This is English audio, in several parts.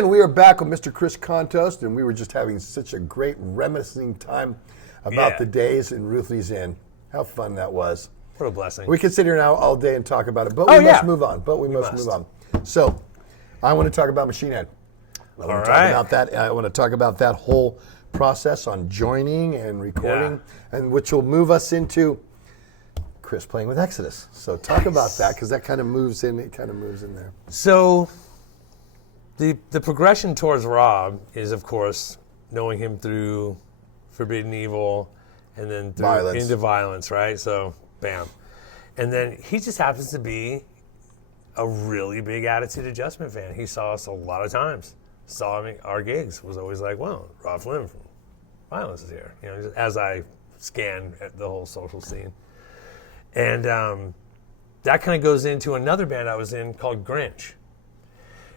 And we are back with Mr. Chris Kontos, and we were just having such a great reminiscing time about the days in Ruthie's Inn. How fun that was. What a blessing. We could sit here now all day and talk about it, but we must move on. We must move on. So, I want to talk about Machine Head. I want to talk about that. I want to talk about that whole process on joining and recording, and which will move us into Chris playing with Exodus. So talk about that, because that kind of moves in. It kind of moves in there. So the progression towards Rob is, of course, knowing him through Forbidden Evil, and then through into Violence, right? So bam, and then he just happens to be a really big Attitude Adjustment fan. He saw us a lot of times. Saw him at our gigs. Was always like, "Well, Rob Flynn from Violence is here." You know, just as I scan at the whole social scene. And that kind of goes into another band I was in called Grinch.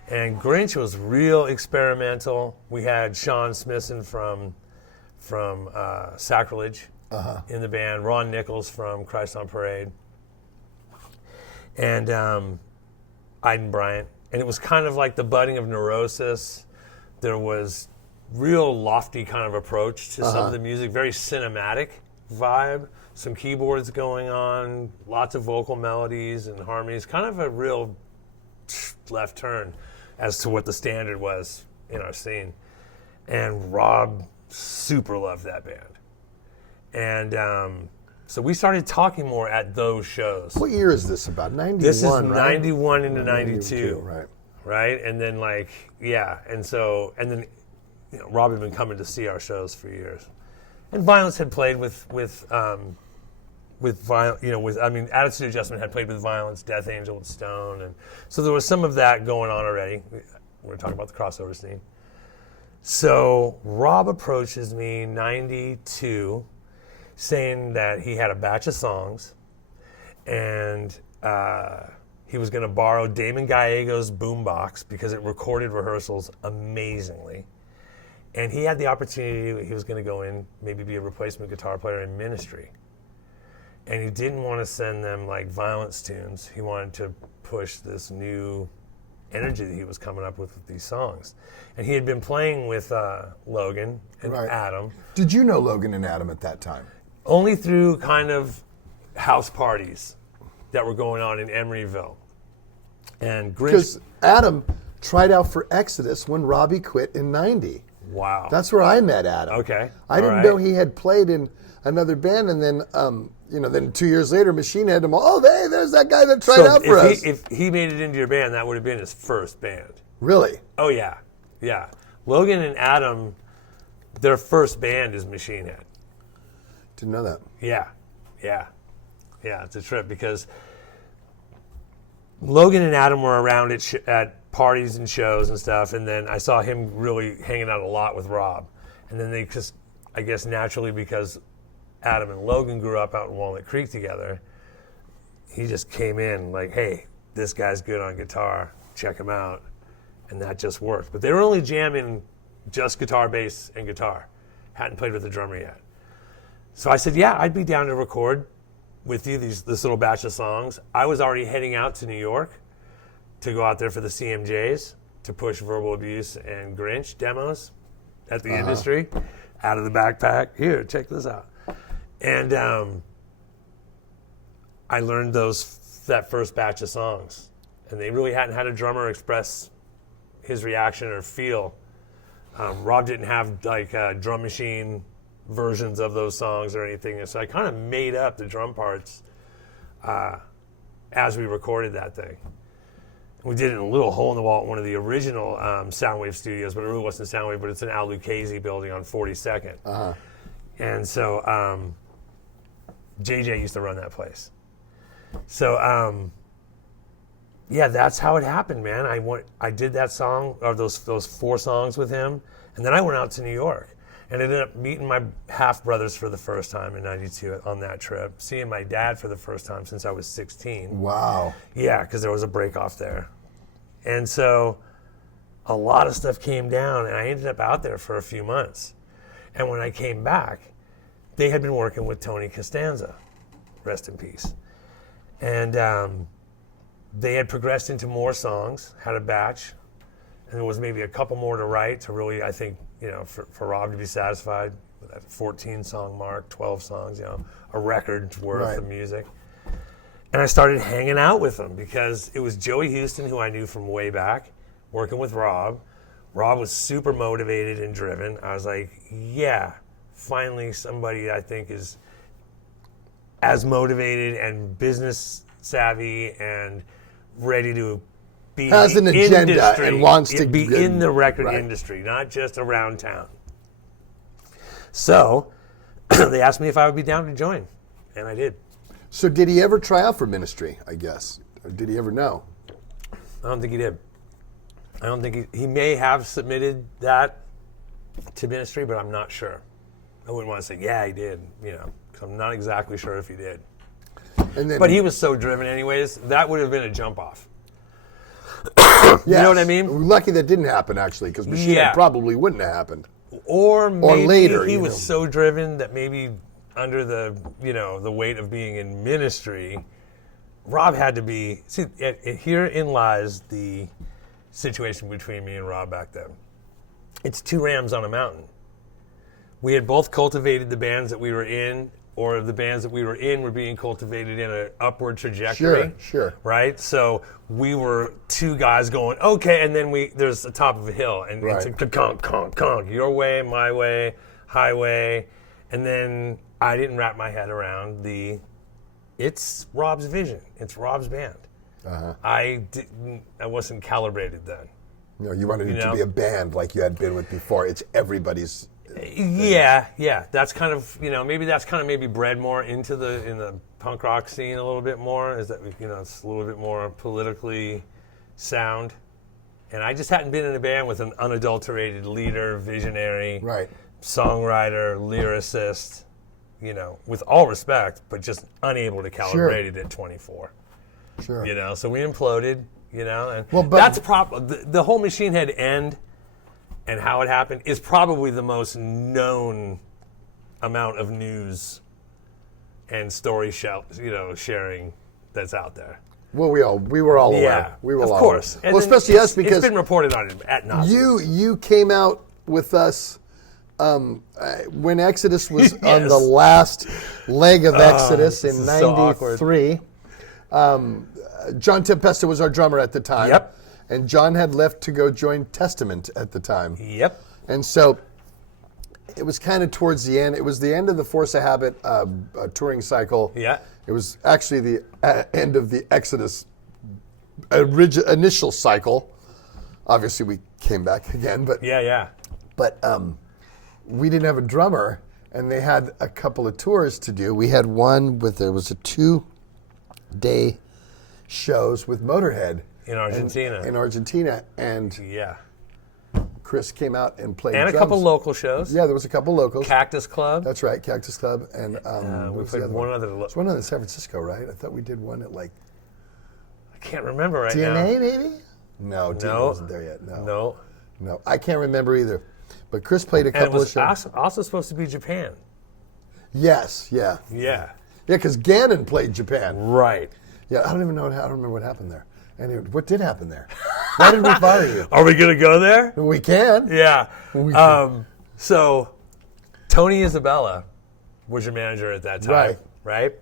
And Grinch was real experimental. We had Sean Smithson from Sacrilege in the band, Ron Nichols from Christ on Parade, and Iden Bryant. And it was kind of like the budding of Neurosis. There was real lofty kind of approach to some of the music, very cinematic vibe. Some keyboards going on, lots of vocal melodies and harmonies, kind of a real left turn as to what the standard was in our scene. And Rob super loved that band. And so we started talking more at those shows. What year is this about? 91, This is right? 91 into 92. Right. Right? And then and then Rob had been coming to see our shows for years. And Violence had played with Attitude Adjustment had played with Violence, Death Angel with Stone, and so there was some of that going on already. We're talking about the crossover scene. So Rob approaches me 92, saying that he had a batch of songs, and he was going to borrow Damon Gallego's boombox because it recorded rehearsals amazingly. And he had the opportunity, he was going to go in, maybe be a replacement guitar player in Ministry. And he didn't want to send them like Violence tunes. He wanted to push this new energy that he was coming up with these songs. And he had been playing with Logan and Adam. Did you know Logan and Adam at that time? Only through kind of house parties that were going on in Emeryville. And because Adam tried out for Exodus when Robbie quit in 90. Wow. That's where I met Adam. Okay. I didn't know he had played in another band, and then then 2 years later, Machine Head him. Oh, hey, there's that guy that tried out for us. If he made it into your band, that would have been his first band. Really? Oh yeah. Logan and Adam, their first band is Machine Head. Didn't know that. Yeah. It's a trip because Logan and Adam were around at parties and shows and stuff, and then I saw him really hanging out a lot with Rob. And then they just, I guess naturally, because Adam and Logan grew up out in Walnut Creek together, he just came in like, hey, this guy's good on guitar, check him out. And that just worked. But they were only jamming just guitar, bass, and guitar. Hadn't played with a drummer yet. So I said, yeah, I'd be down to record with you this little batch of songs. I was already heading out to New York to go out there for the CMJs to push Verbal Abuse and Grinch demos at the industry out of the backpack. Here, check this out. And I learned that first batch of songs, and they really hadn't had a drummer express his reaction or feel. Rob didn't have like drum machine versions of those songs or anything, so I kind of made up the drum parts as we recorded that thing. We did it in a little hole in the wall at one of the original Soundwave studios, but it really wasn't Soundwave, but it's an Al Lucchese building on 42nd. And so JJ used to run that place. So that's how it happened, man. I did that song, or those 4 songs with him, and then I went out to New York and ended up meeting my half brothers for the first time in 92 on that trip, seeing my dad for the first time since I was 16. Wow. Yeah, because there was a break off there. And so a lot of stuff came down, and I ended up out there for a few months. And when I came back, they had been working with Tony Costanza, rest in peace. And they had progressed into more songs, had a batch, and there was maybe a couple more to write to really, I think, for Rob to be satisfied with that 14-song mark, 12 songs, a record's worth of music. And I started hanging out with him because it was Joey Houston, who I knew from way back, working with Rob. Rob was super motivated and driven. I was like, yeah, finally somebody I think is as motivated and business savvy and ready to be has an agenda industry, and wants to be in the record industry, not just around town. So they asked me if I would be down to join, and I did. So did he ever try out for ministry, I guess? Or did he ever know? I don't think he did. I don't think he may have submitted that to ministry, but I'm not sure. I wouldn't want to say, yeah, he did, because I'm not exactly sure if he did. But he was so driven anyways, that would have been a jump off. Yes. You know what I mean? We're lucky that didn't happen, actually, because Machine Head probably wouldn't have happened. Or maybe later, he was so driven that maybe under the, the weight of being in ministry, Rob had to be, see, herein lies the situation between me and Rob back then. It's two rams on a mountain. We had both cultivated the bands that we were in, or the bands that we were in were being cultivated in an upward trajectory. Sure. Right? So we were two guys going, okay, and then there's the top of a hill, and it's a conk, conk, conk, your way, my way, highway, and then I didn't wrap my head around it's Rob's vision, it's Rob's band. Uh-huh. I wasn't calibrated then. No, you wanted it to be a band like you had been with before. It's everybody's. Yeah. That's kind of maybe bred more into in the punk rock scene a little bit more. Is that it's a little bit more politically sound, and I just hadn't been in a band with an unadulterated leader, visionary, songwriter, lyricist. With all respect, but just unable to calibrate it at 24. Sure. So we imploded. And that's the whole Machine Head end. And how it happened is probably the most known amount of news and story sharing that's out there. Well, we were all aware. We were of all course. Aware. Well, especially us because it's been reported on at nauseam. You came out with us when Exodus was on the last leg of Exodus in '93. John Tempesta was our drummer at the time. Yep. And John had left to go join Testament at the time. Yep. And so it was kind of towards the end. It was the end of the Force of Habit touring cycle. Yeah. It was actually the end of the Exodus initial cycle. Obviously, we came back again, but But we didn't have a drummer, and they had a couple of tours to do. We had one there was a 2-day shows with Motorhead. In Argentina. And Chris came out and played drums. A couple local shows. Yeah, there was a couple locals. Cactus Club. That's right, Cactus Club. And we played one other. It was one in San Francisco, right? I thought we did one at I can't remember right now. DNA, maybe? No, DNA wasn't there yet. No, I can't remember either. But Chris played a couple of shows. And it was also supposed to be Japan. Yes, yeah. Yeah. Yeah, because Gannon played Japan. Right. Yeah, I don't remember what happened there. Anyway, what did happen there? Why did we fire you? Are we going to go there? We can. Yeah. So, Tony Isabella was your manager at that time. Right?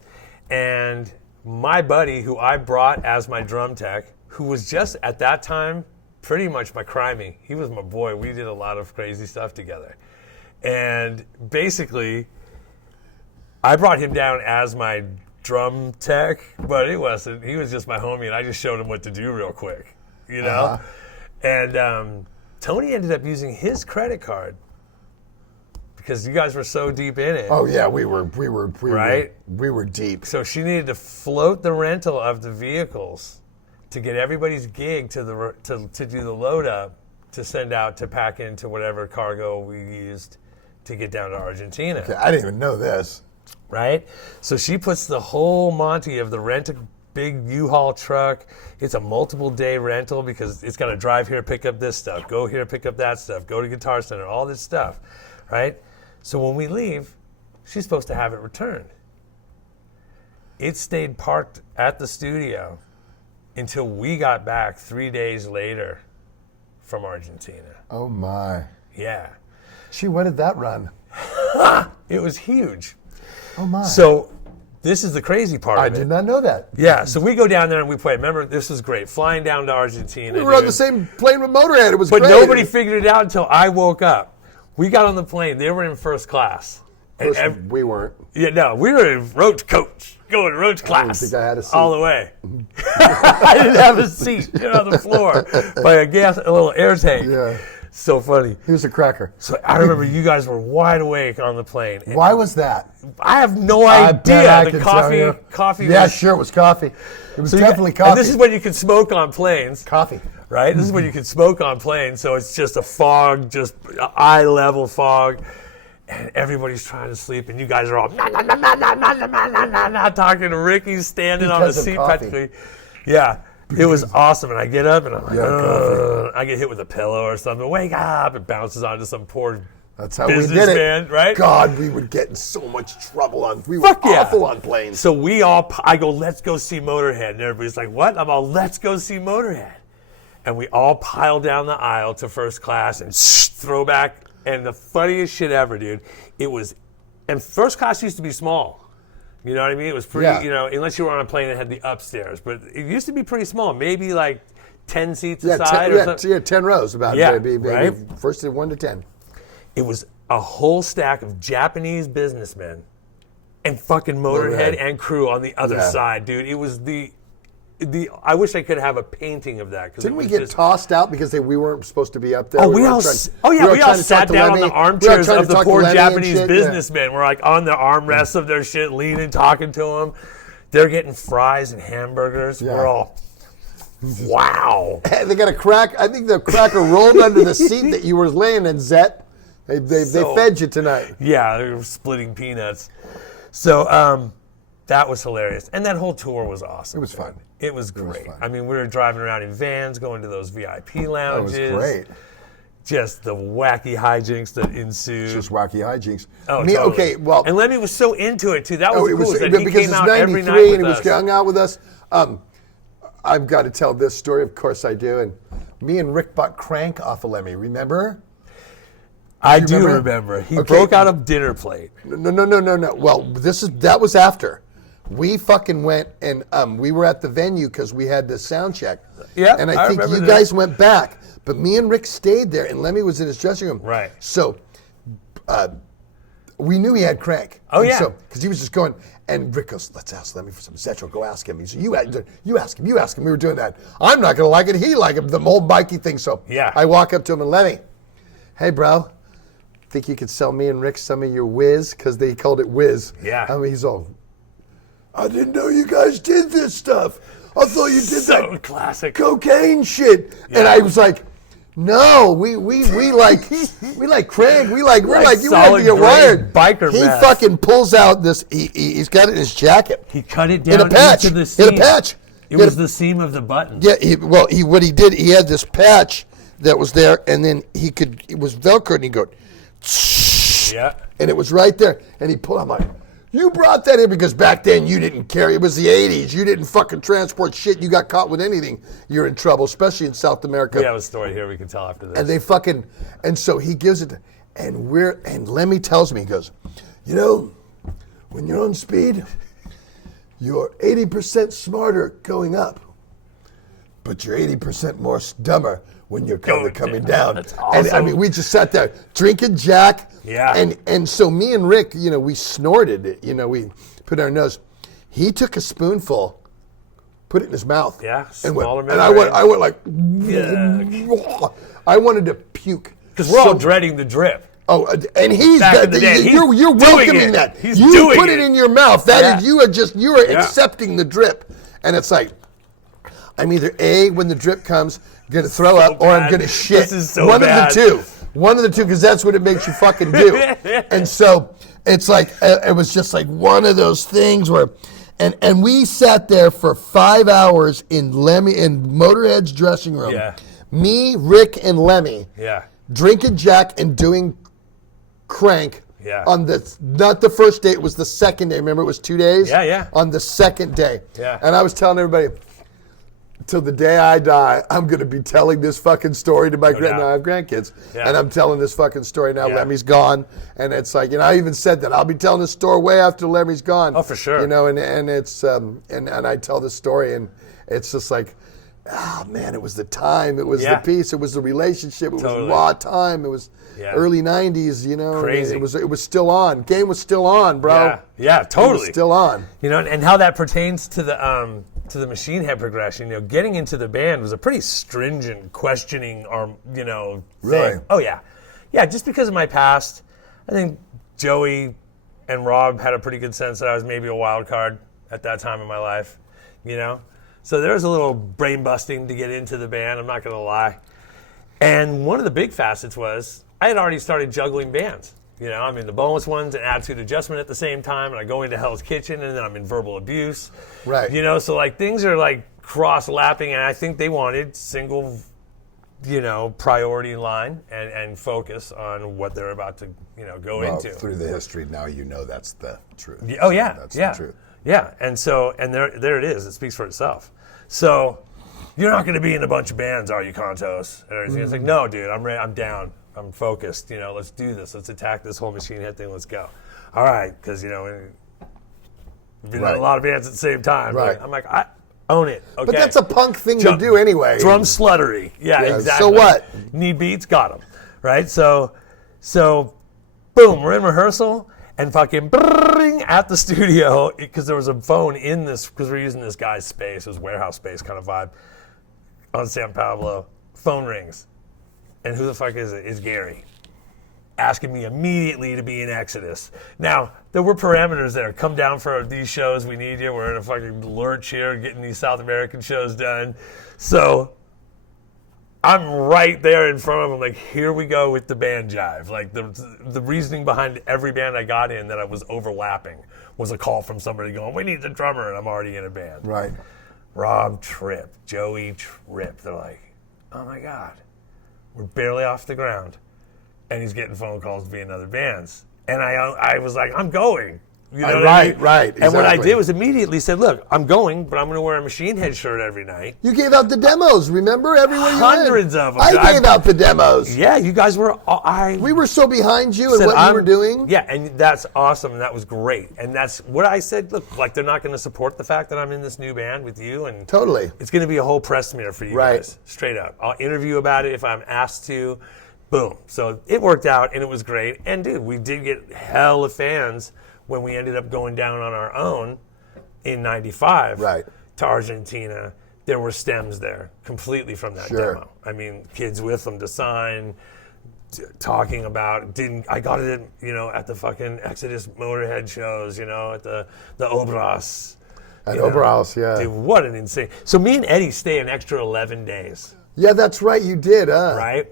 And my buddy, who I brought as my drum tech, who was just at that time pretty much my crimey. He was my boy. We did a lot of crazy stuff together. And basically, I brought him down as my drum tech, but it wasn't. He was just my homie, and I just showed him what to do real quick, And Tony ended up using his credit card because you guys were so deep in it. Oh yeah, we were right. We were deep. So she needed to float the rental of the vehicles to get everybody's gig to do the load up to send out to pack into whatever cargo we used to get down to Argentina. Okay, I didn't even know this. Right? So she puts the whole Monty of the rent a big U-Haul truck. It's a multiple day rental because it's got to drive here, pick up this stuff, go here, pick up that stuff, go to Guitar Center, all this stuff, right? So when we leave, she's supposed to have it returned. It stayed parked at the studio until we got back 3 days later from Argentina. Oh, my. Yeah. Gee, what did that run? It was huge. Oh, my. So this is the crazy part of it. I did not know that. Yeah, so we go down there and we play. Remember, this was great. Flying down to Argentina. We were on the same plane with Motorhead. It was great. But nobody figured it out until I woke up. We got on the plane. They were in first class. We weren't. Yeah, no, we were in roach coach, going roach class. I don't think I had a seat. All the way. I didn't have a seat. You're on the floor by a little air tank. Yeah. So funny. Here's a cracker. So I remember you guys were wide awake on the plane. Why was that? I have no idea. The coffee. Yeah, sure, it was coffee. It was definitely coffee. And this is when you can smoke on planes. Coffee. Right? This is when you can smoke on planes. So it's just a fog, just eye level fog. And everybody's trying to sleep, and you guys are all talking to Ricky standing on the seat practically. Yeah, it was awesome. And I get up, and I'm like, I get hit with a pillow or something. Wake up! It bounces onto some poor That's how we did it. businessman, right? God, we would get in so much trouble we were awful on planes. So I go, let's go see Motorhead. And everybody's like, what? I'm all, let's go see Motorhead. And we all pile down the aisle to first class and throw back. And the funniest shit ever, dude, and first class used to be small. You know what I mean? It was pretty, unless you were on a plane that had the upstairs. But it used to be pretty small, maybe like 10 seats aside or something. 10 rows about. Yeah, maybe, right? First 1 to 10. It was a whole stack of Japanese businessmen and fucking Motorhead and crew on the other side, dude. It was I wish I could have a painting of that. Didn't we get tossed out because we weren't supposed to be up there? We all sat down on the armchairs of the poor Japanese businessmen. Yeah. We're like on the armrests of their shit, leaning, talking to them. They're getting fries and hamburgers. Yeah. We're all, wow. They got a crack. I think the cracker rolled under the seat that you were laying in, Zet. They fed you tonight. Yeah, they were splitting peanuts. So that was hilarious. And that whole tour was awesome. It was fun. It was great. I mean, we were driving around in vans, going to those VIP lounges. That was great. Just the wacky hijinks that ensued. Just wacky hijinks. Oh, totally. Okay, well. And Lemmy was so into it, too. That was cool. Because it's 93 and he was hung out with us. I've got to tell this story. Of course I do. And me and Rick bought Crank off of Lemmy. Remember? I do remember. He broke out a dinner plate. No. Well, that was after. We fucking went and we were at the venue because we had the sound check. Yeah, and I think you guys went back, but me and Rick stayed there, and Lemmy was in his dressing room. Right. So we knew he had Crank. Oh, yeah. Because he was just going, and Rick goes, let's ask Lemmy for some Zetro. Go ask him. He said, you ask him. We were doing that. I'm not going to like it. He liked it, the whole bikey thing. So yeah. I walk up to him and Lemmy, hey, bro, think you could sell me and Rick some of your whiz? Because they called it whiz. Yeah. I mean, he's all, I didn't know you guys did this stuff. I thought you did that classic cocaine shit. Yeah. And I was like, no, we like Craig. We're like you have to get wired. Biker he fucking pulls out this. He's got it in his jacket. He cut it down in a patch. Into the seam. In a patch. It was the seam of the button. Yeah. What he did, he had this patch that was there, and then it was Velcro, and he go, yeah, and it was right there, and he pulled. I'm like, you brought that in because back then you didn't carry. It was the 80s. You didn't fucking transport shit. You got caught with anything, you're in trouble, especially in South America. We have a story here we can tell after this. And so he gives it, and Lemmy tells me, he goes, when you're on speed, you're 80% smarter going up, but you're 80% more dumber when you're coming down. That's awesome. And I mean, we just sat there drinking Jack. Yeah. And so me and Rick, we snorted it. We put our nose. He took a spoonful, put it in his mouth. Yeah. And I went like, I wanted to puke. Because we're all dreading the drip. Oh, and you're welcoming that. You put it in your mouth. That is, you are accepting the drip. And it's like, I'm either when the drip comes, going to throw up, or I'm going to shit. This is so bad. One of the two, because that's what it makes you fucking do. And so it's like, it was just like one of those things where, and we sat there for 5 hours in Motorhead's dressing room. Yeah. Me, Rick, and Lemmy. Yeah. Drinking Jack and doing Crank. Yeah. On not the first day, it was the second day. Remember, it was 2 days? Yeah. On the second day. Yeah. And I was telling everybody, till the day I die, I'm going to be telling this fucking story to my doubt. now I have grandkids, Yeah. and I'm telling this fucking story now. Yeah. Lemmy's gone, and it's like, I even said that I'll be telling this story way after Lemmy's gone. Oh, for sure. And it's and I tell this story, and it's just like, oh man, it was the time, it was the peace, it was the relationship, it was raw time, it was early '90s, Crazy. It was still on. Game was still on, bro. Yeah, totally. It was still on. And how that pertains to the Machine Head progression. Getting into the band was a pretty stringent questioning, thing. Really? Oh yeah. Just because of my past, I think Joey and Rob had a pretty good sense that I was maybe a wild card at that time in my life. So there was a little brain busting to get into the band. I'm not gonna lie. And one of the big facets was I had already started juggling bands. I'm in the Boneless Ones and Attitude Adjustment at the same time, and I go into Hell's Kitchen, and then I'm in Verbal Abuse. Right. So like things are like cross-lapping, and I think they wanted single, priority line and focus on what they're about to, go into. Through the history, now that's the truth. Oh yeah, That's yeah, the truth. yeah. And there it is. It speaks for itself. So you're not going to be in a bunch of bands, are you, Kontos? And everything. It's like, no, dude, I'm ready. I'm down. I'm focused. Let's do this. Let's attack this whole Machine Head thing. Let's go. All right, because we've been in a lot of bands at the same time. Right. I'm like, I own it. Okay. But that's a punk thing to do anyway. Drum sluttery. Yeah, exactly. So what? Need beats, got them. Right. So, boom, we're in rehearsal and fucking brrring at the studio because there was a phone in this because we're using this guy's space. It was warehouse space kind of vibe on San Pablo. Phone rings. And who the fuck is it? It's Gary. Asking me immediately to be in Exodus. Now, there were parameters there. Come down for these shows. We need you. We're in a fucking lurch here getting these South American shows done. So I'm right there in front of him. Like, here we go with the band jive. Like, the reasoning behind every band I got in that I was overlapping was a call from somebody going, we need the drummer, and I'm already in a band. Right. Rob tripped. Joey tripped. They're like, oh my God. We're barely off the ground, and he's getting phone calls to be in other bands. And I was like, I'm going. Right. Exactly. And what I did was immediately said, look, I'm going, but I'm going to wear a Machine Head shirt every night. You gave out the demos, remember? Everywhere you went. Hundreds of them. I gave out the demos. Yeah, you guys were. We were so behind you and what you were doing. Yeah, and that's awesome, and that was great. And that's what I said. Look, like they're not going to support the fact that I'm in this new band with you, and totally, it's going to be a whole press smear for you guys, straight up. I'll interview about it if I'm asked to. Boom. So it worked out, and it was great. And dude, we did get hell of fans when we ended up going down on our own in '95 to Argentina. There were stems there completely from that demo. I mean, kids with them to sign, talking about, I got it at the fucking Exodus Motorhead shows, at the Obras. At Obras, yeah. Dude, what an insane. So me and Eddie stay an extra 11 days. Yeah, that's right, you did, huh? Right?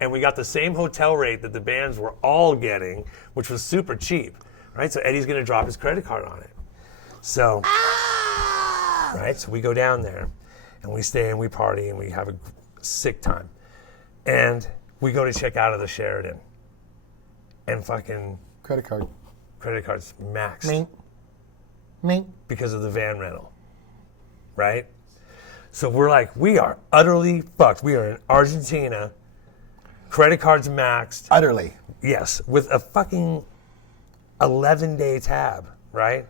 And we got the same hotel rate that the bands were all getting, which was super cheap. Right, so Eddie's going to drop his credit card on it. So, right, so we go down there, and we stay and we party and we have a sick time, and we go to check out of the Sheraton, and fucking credit cards maxed, me, because of the van rental, right? So we're like, we are utterly fucked. We are in Argentina, credit cards maxed, utterly, yes, with a fucking 11-day tab, right?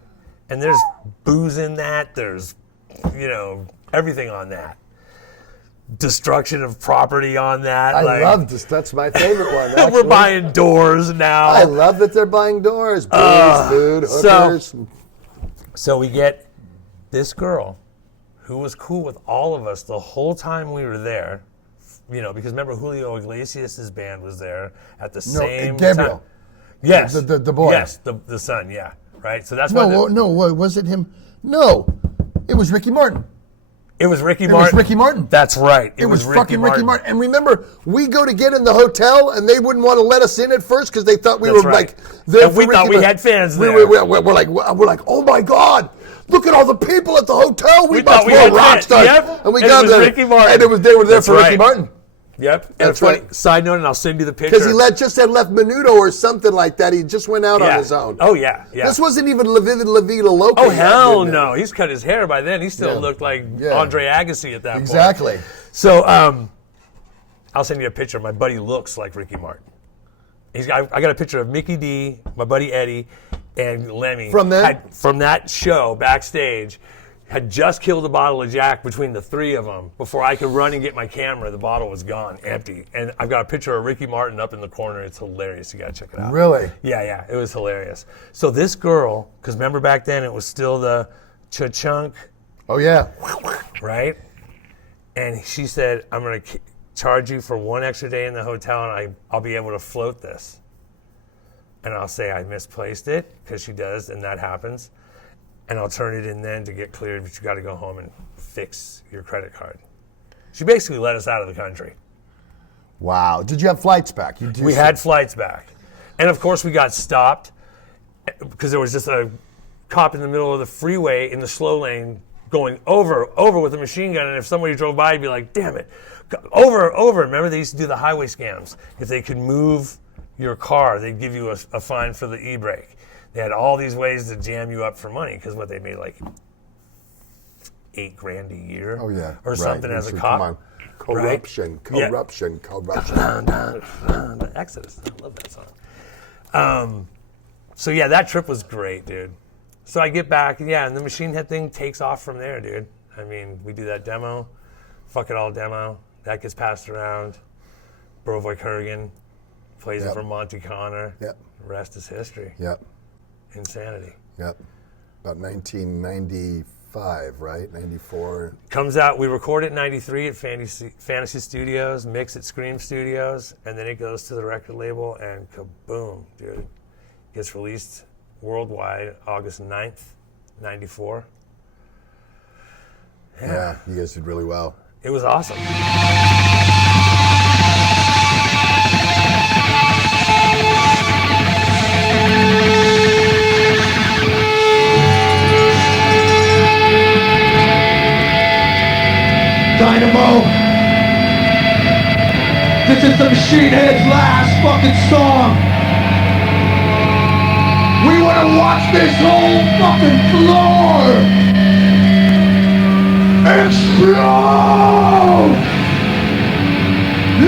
And there's booze in that. There's, everything on that. Destruction of property on that. I love this. That's my favorite one. We're buying doors now. I love that they're buying doors. Booze, food, hookers. So we get this girl who was cool with all of us the whole time we were there, because remember Julio Iglesias' band was there at the same Gabriel. time. Yes. The boy. Yes, the son, yeah. Right? So that's why. No, was it him? No. It was Ricky Martin. It was Ricky Martin. It was Ricky Martin. That's right. It was fucking Ricky Martin. And remember, we go to get in the hotel, and they wouldn't want to let us in at first because they thought we were like. And we thought we had fans there. We're like, oh my God. Look at all the people at the hotel. We must be rock stars. Yep. And we got there. Ricky Martin. And they were there for Ricky Martin. Yep. And That's a funny right. side note, and I'll send you the picture. Because he just had left Menudo or something like that. He just went out on his own. Oh, yeah. This wasn't even La Vida Loca. Oh, hell no. He's cut his hair by then. He still looked like Yeah. Andre Agassi at that point. Exactly. So I'll send you a picture. My buddy looks like Ricky Martin. I got a picture of Mickey D, my buddy Eddie, and Lemmy. From that show, backstage, had just killed a bottle of Jack between the three of them. Before I could run and get my camera, the bottle was gone, empty. And I've got a picture of Ricky Martin up in the corner. It's hilarious. You got to check it out. Really? Yeah. It was hilarious. So this girl, because remember back then it was still the cha-chunk. Oh, yeah. Right? And she said, I'm going to charge you for one extra day in the hotel, and I'll be able to float this. And I'll say I misplaced it, because she does, and that happens. And I'll turn it in then to get cleared, but you got to go home and fix your credit card. She basically let us out of the country. Wow. Did you have flights back? We had flights back. And of course we got stopped because there was just a cop in the middle of the freeway in the slow lane going over with a machine gun. And if somebody drove by, he'd be like, damn it, over. Remember, they used to do the highway scams. If they could move your car, they'd give you a fine for the e-brake. They had all these ways to jam you up for money because what they made like $8,000 a year, or something as a cop. Come on. Corruption. The Exodus. I love that song. So yeah, that trip was great, dude. So I get back, and the machine head thing takes off from there, dude. I mean, we do that demo, fuck it all demo. That gets passed around. Brovoy Kurgan plays it for Monty Connor. Yep. The rest is history. Yep. Insanity. Yep. About 1995, right? 94. Comes out, we record it in 93 at Fantasy Studios, mix at Scream Studios, and then it goes to the record label, and kaboom, dude. Gets released worldwide August 9th, 94. Yeah, you guys did really well. It was awesome. Dynamo. This is the Machine Head's last fucking song. We want to watch this whole fucking floor explode.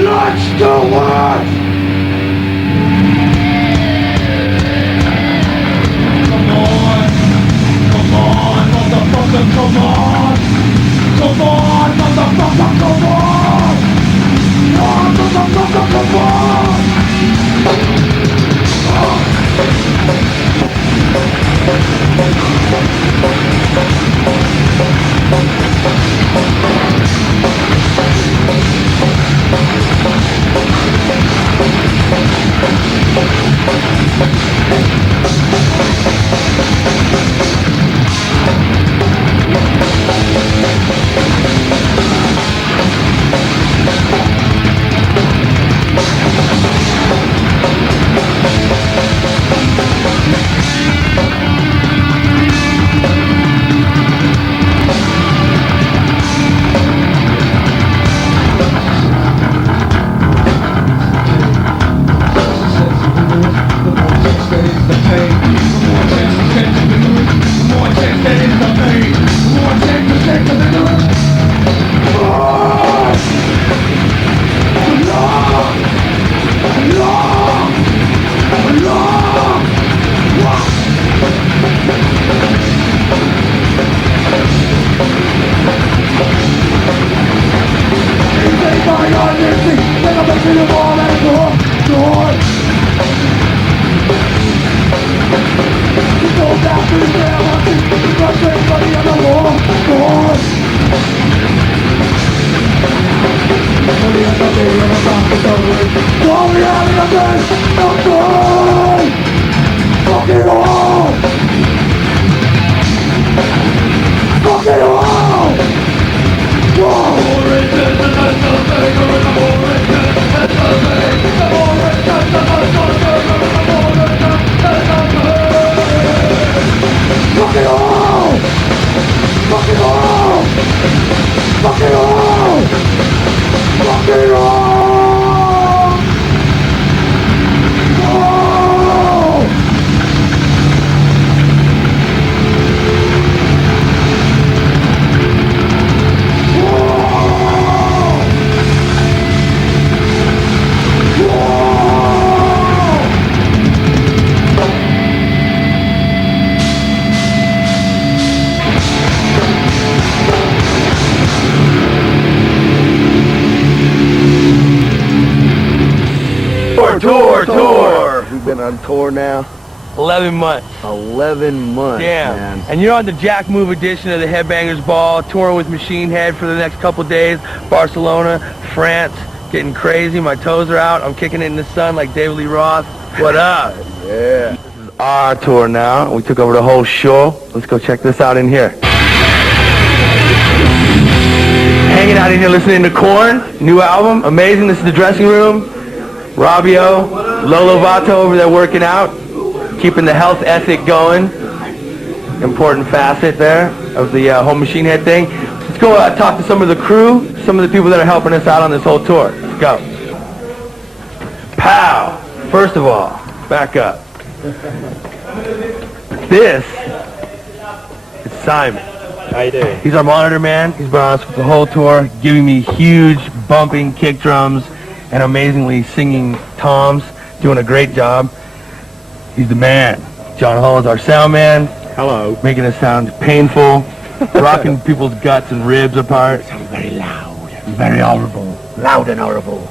Let's do it. Come on, motherfucker, come on. Come on, motherfucker, come on! Oh, motherfucker, come on! Fucking all! on tour now? 11 months. 11 months, Yeah. man. And you're on the Jack Move edition of the Headbangers Ball, touring with Machine Head for the next couple days. Barcelona, France, getting crazy. My toes are out. I'm kicking it in the sun like David Lee Roth. What up? Yeah. This is our tour now. We took over the whole show. Let's go check this out in here. Hanging out in here listening to Korn, new album, amazing. This is the dressing room. Robbio, Lolo Vato over there working out, keeping the health ethic going. Important facet there of the whole Machine Head thing. Let's go talk to some of the crew, some of the people that are helping us out on this whole tour. Let's go. Pow! First of all, back up. This is Simon. How you doing? He's our monitor man. He's been on us for the whole tour, giving me huge bumping kick drums and amazingly singing toms, doing a great job. He's the man. John Hall is our sound man. Hello. Making us sound painful, rocking people's guts and ribs apart. Sounds very loud, very horrible. Loud and horrible.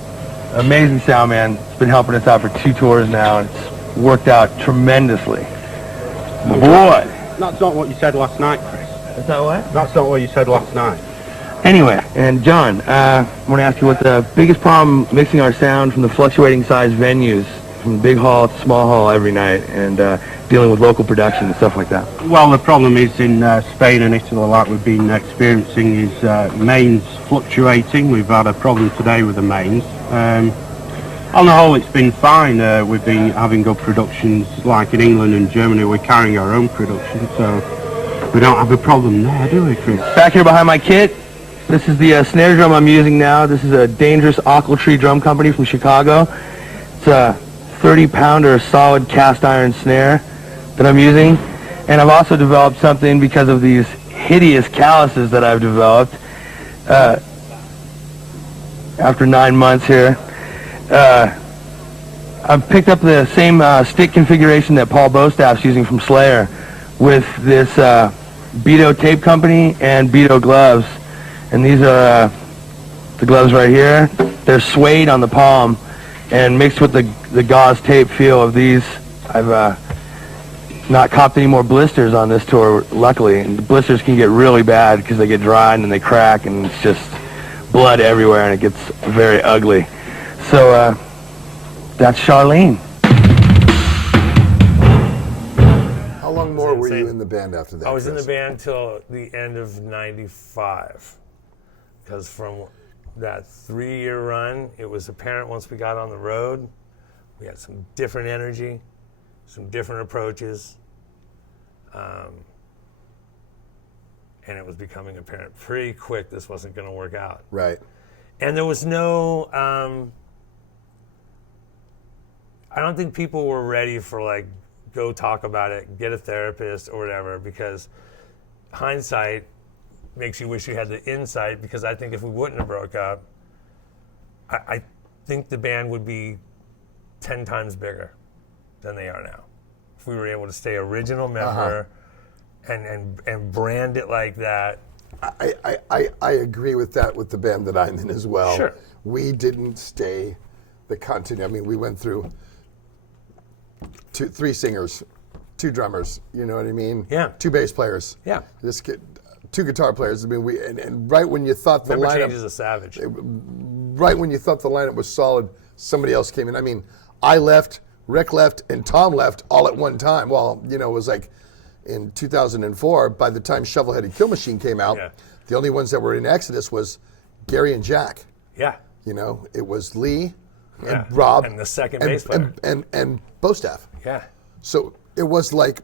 Amazing sound man. He's been helping us out for 2 tours now, and it's worked out tremendously. My boy. That's not what you said last night, Chris. Is that what? That's not what you said last night. Anyway, and John, I want to ask you what the biggest problem mixing our sound from the fluctuating size venues, from big hall to small hall every night, and dealing with local production and stuff like that. Well, the problem is in Spain and Italy, like we've been experiencing, is mains fluctuating. We've had a problem today with the mains. On the whole, it's been fine. We've been having good productions, like in England and Germany. We're carrying our own production, so we don't have a problem there, do we, Chris? Back here behind my kit, this is the snare drum I'm using now. This is a Dangerous Aqua Tree drum company from Chicago. It's a 30-pounder solid cast iron snare that I'm using. And I've also developed something because of these hideous calluses that I've developed after 9 months here. I've picked up the same stick configuration that Paul Bostaff's using from Slayer with this Beto tape company and Beto gloves. And these are the gloves right here. They're suede on the palm, and mixed with the gauze tape feel of these, I've not copped any more blisters on this tour, luckily. And the blisters can get really bad because they get dry and then they crack, and it's just blood everywhere, and it gets very ugly. So that's Charlene. How long more were you in the band after that? I was in Chris? the band till the end of '95, because from that 3-year run, it was apparent once we got on the road, we had some different energy, some different approaches, and it was becoming apparent pretty quick this wasn't going to work out. Right. And there was no, I don't think people were ready for, like, go talk about it, get a therapist or whatever, because hindsight makes you wish you had the insight, because I think if we wouldn't have broke up, I think the band would be 10 times bigger than they are now. If we were able to stay original member and brand it like that. I agree with that with the band that I'm in as well. Sure. We didn't stay the continuity. I mean, we went through 3 singers, 2 drummers, you know what I mean? Yeah. 2 bass players. Yeah. This kid, 2 guitar players. I mean, and right when you thought the Member lineup changes a savage. right when you thought the lineup was solid, somebody else came in. I mean, I left, Rick left, and Tom left all at one time. Well, you know, it was like in 2004, by the time Shovelhead Kill Machine came out, the only ones that were in Exodus was Gary and Jack. Yeah. You know, it was Lee and Rob. And the second bass player. And Bostaff. Yeah. So it was like,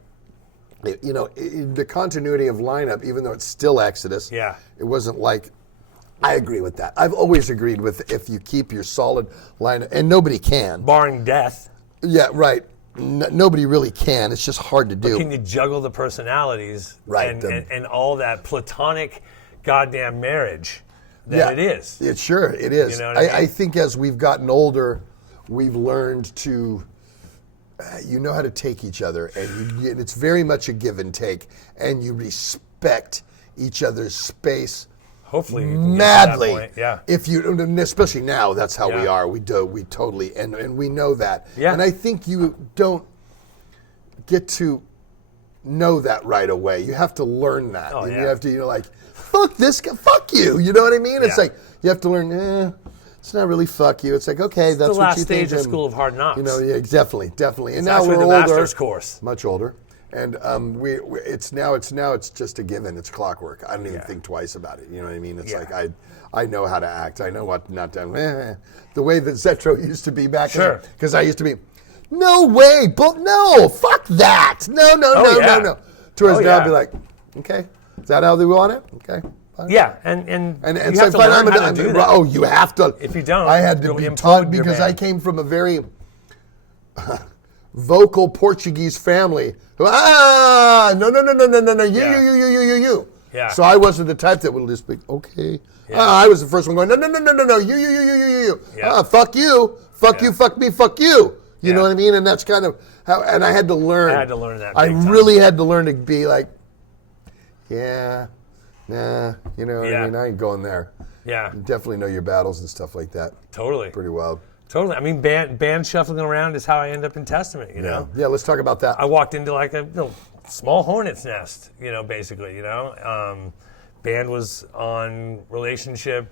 you know, the continuity of lineup, even though it's still Exodus, it wasn't like, I agree with that. I've always agreed with if you keep your solid lineup, and nobody can. Barring death. Yeah, right. Nobody really can. It's just hard to do. But can you juggle the personalities right, and all that platonic goddamn marriage that it is? It sure, it is. You know what I mean? I think as we've gotten older, we've learned to, you know how to take each other, and it's very much a give and take, and you respect each other's space hopefully you can madly. Get to that point. Yeah. If you, especially now, that's how we Yeah. are. We totally, and we know that. Yeah. And I think you don't get to know that right away. You have to learn that. Oh, and yeah. you have to, like, fuck this guy, fuck you. You know what I mean? It's Yeah. like you have to learn. It's not really fuck you. It's like, okay, that's the what last you think. stage of School of Hard Knocks. Yeah, definitely. And It's now actually we're the older, master's course. much older, and it's just a given. It's clockwork. I don't even think twice about it. You know what I mean? It's like I know how to act. I know what not to. The way that Zetro used to be back then, because I used to be, no way, but no, fuck that, no. Towards now, I'd be like, okay, is that how they want it? Okay. Yeah, and you have to but learn how to do that. Oh, you have to. If you don't, I had to you'll be implode taught your because band. I came from a very vocal Portuguese family. No, you. Yeah. So I wasn't the type that would just be okay. I was the first one going, no, you. Yeah. Fuck you, fuck you, fuck me, fuck you. You know what I mean? And that's kind of how. And I had to learn. I had to learn that. I big time. really had to learn to be like, yeah. Nah, you know what I Yeah. mean? I ain't going there. Yeah, You definitely know your battles and stuff like that. totally. Pretty wild. Totally. I mean, band shuffling around is how I end up in Testament, you know? Yeah, let's talk about that. I walked into like a small hornet's nest, basically, Band was on relationship.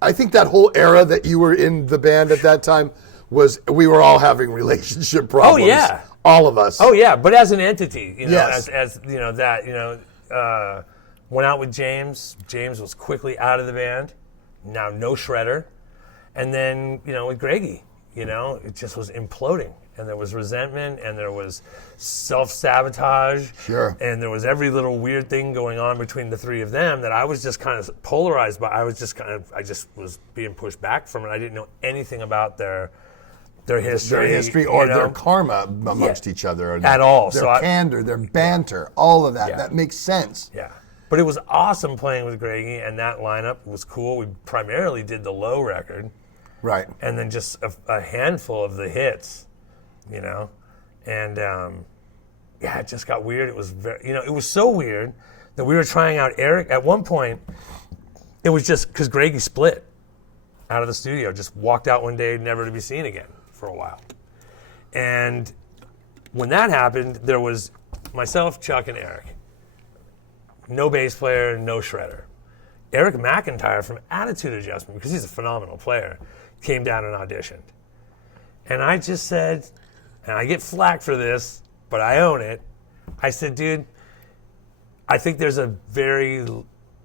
I think that whole era that you were in the band at that time we were all having relationship problems. Oh, yeah. All of us. Oh, yeah, but as an entity, Yes. as went out with James. James was quickly out of the band. Now no shredder. And then, with Greggy, it just was imploding. And there was resentment and there was self-sabotage. Sure. And there was every little weird thing going on between the three of them that I was just kind of polarized by. I just was being pushed back from it. I didn't know anything about their history. Or their karma amongst each other. Or At all. Their candor, their banter, all of that. Yeah. That makes sense. Yeah. But it was awesome playing with Greggy, and that lineup was cool. We primarily did the low record. Right. And then just a handful of the hits, And, it just got weird. It was it was so weird that we were trying out Eric. At one point, it was just because Greggy split out of the studio, just walked out one day, never to be seen again for a while. And when that happened, there was myself, Chuck, and Eric. No bass player, no shredder. Eric McIntyre from Attitude Adjustment, because he's a phenomenal player, came down and auditioned. And I just said, and I get flack for this, but I own it. I said, dude, I think there's a very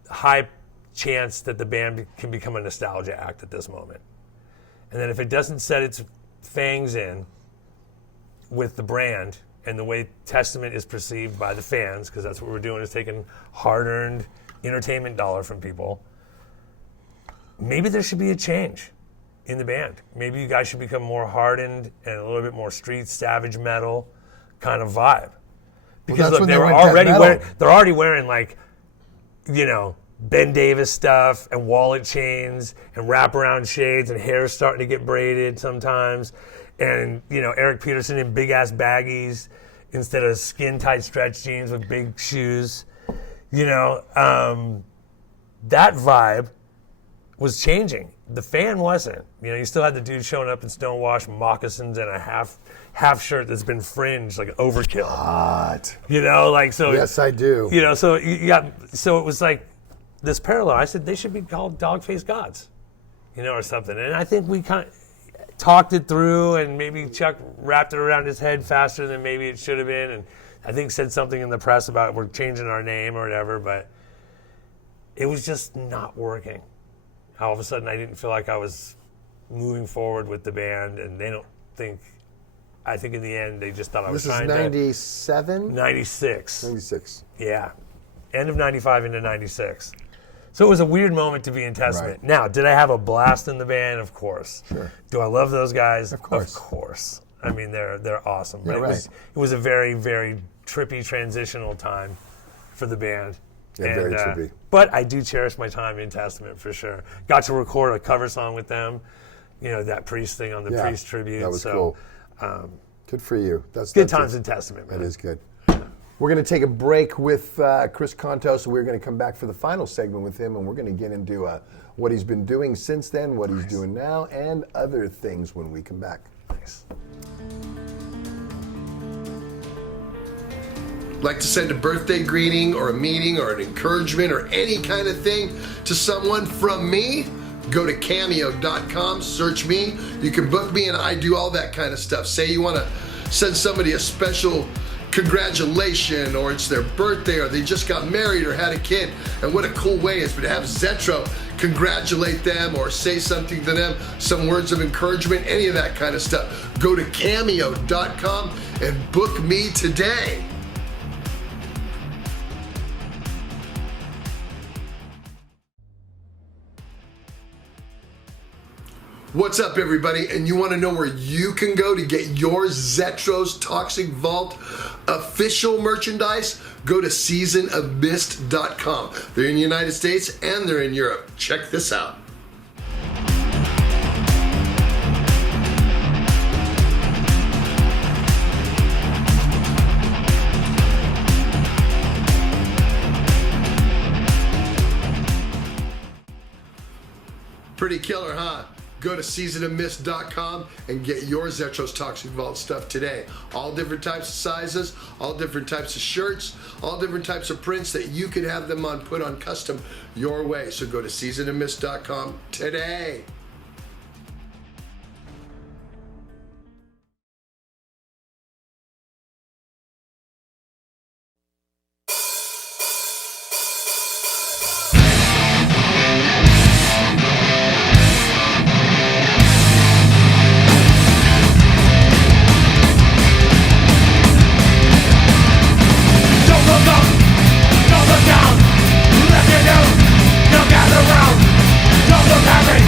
high chance that the band can become a nostalgia act at this moment. And then if it doesn't set its fangs in with the brand and the way Testament is perceived by the fans, because that's what we're doing, is taking hard-earned entertainment dollar from people, maybe there should be a change in the band. Maybe you guys should become more hardened and a little bit more street savage metal kind of vibe. Because look, they're already wearing like, Ben Davis stuff and wallet chains and wraparound shades and hair starting to get braided sometimes. And, Eric Peterson in big-ass baggies instead of skin-tight stretch jeans with big shoes. That vibe was changing. The fan wasn't. You still had the dude showing up in stonewashed moccasins and a half shirt that's been fringed, like overkill. Hot. So. Yes, I do. So it was like this parallel. I said they should be called Dog-Faced Gods, or something. And I think we kind of talked it through, and maybe Chuck wrapped it around his head faster than maybe it should have been, and I think said something in the press about we're changing our name or whatever, but it was just not working. All of a sudden, I didn't feel like I was moving forward with the band, and I think in the end, they just thought I was trying to... This is 97? 96. 96. Yeah. End of 95 into 96. So it was a weird moment to be in Testament. Right. Now, did I have a blast in the band? Of course. Sure. Do I love those guys? Of course. Of course. I mean, they're awesome. Yeah, But right. it was a very, very trippy transitional time for the band. Yeah, very trippy. But I do cherish my time in Testament for sure. Got to record a cover song with them. That Priest thing on the Priest tribute. That was cool. Good for you. That's good times in Testament, man. That is good. We're going to take a break with Chris Kontos. We're going to come back for the final segment with him, and we're going to get into what he's been doing since then, what he's doing now, and other things when we come back. Nice. Like to send a birthday greeting or a meeting or an encouragement or any kind of thing to someone from me? Go to cameo.com, search me. You can book me and I do all that kind of stuff. Say you want to send somebody a special congratulation, or it's their birthday, or they just got married or had a kid, and what a cool way is to have Zetro congratulate them or say something to them, some words of encouragement, any of that kind of stuff. Go to cameo.com and book me today. What's up, everybody? And you want to know where you can go to get your Zetro's Toxic Vault official merchandise? Go to seasonofmist.com. They're in the United States and they're in Europe. Check this out. Pretty killer, huh? Go to seasonofmist.com and get your Zetro's Toxic Vault stuff today. All different types of sizes, all different types of shirts, all different types of prints that you can have them on, put on custom your way. So go to seasonofmist.com today. Don't look at me,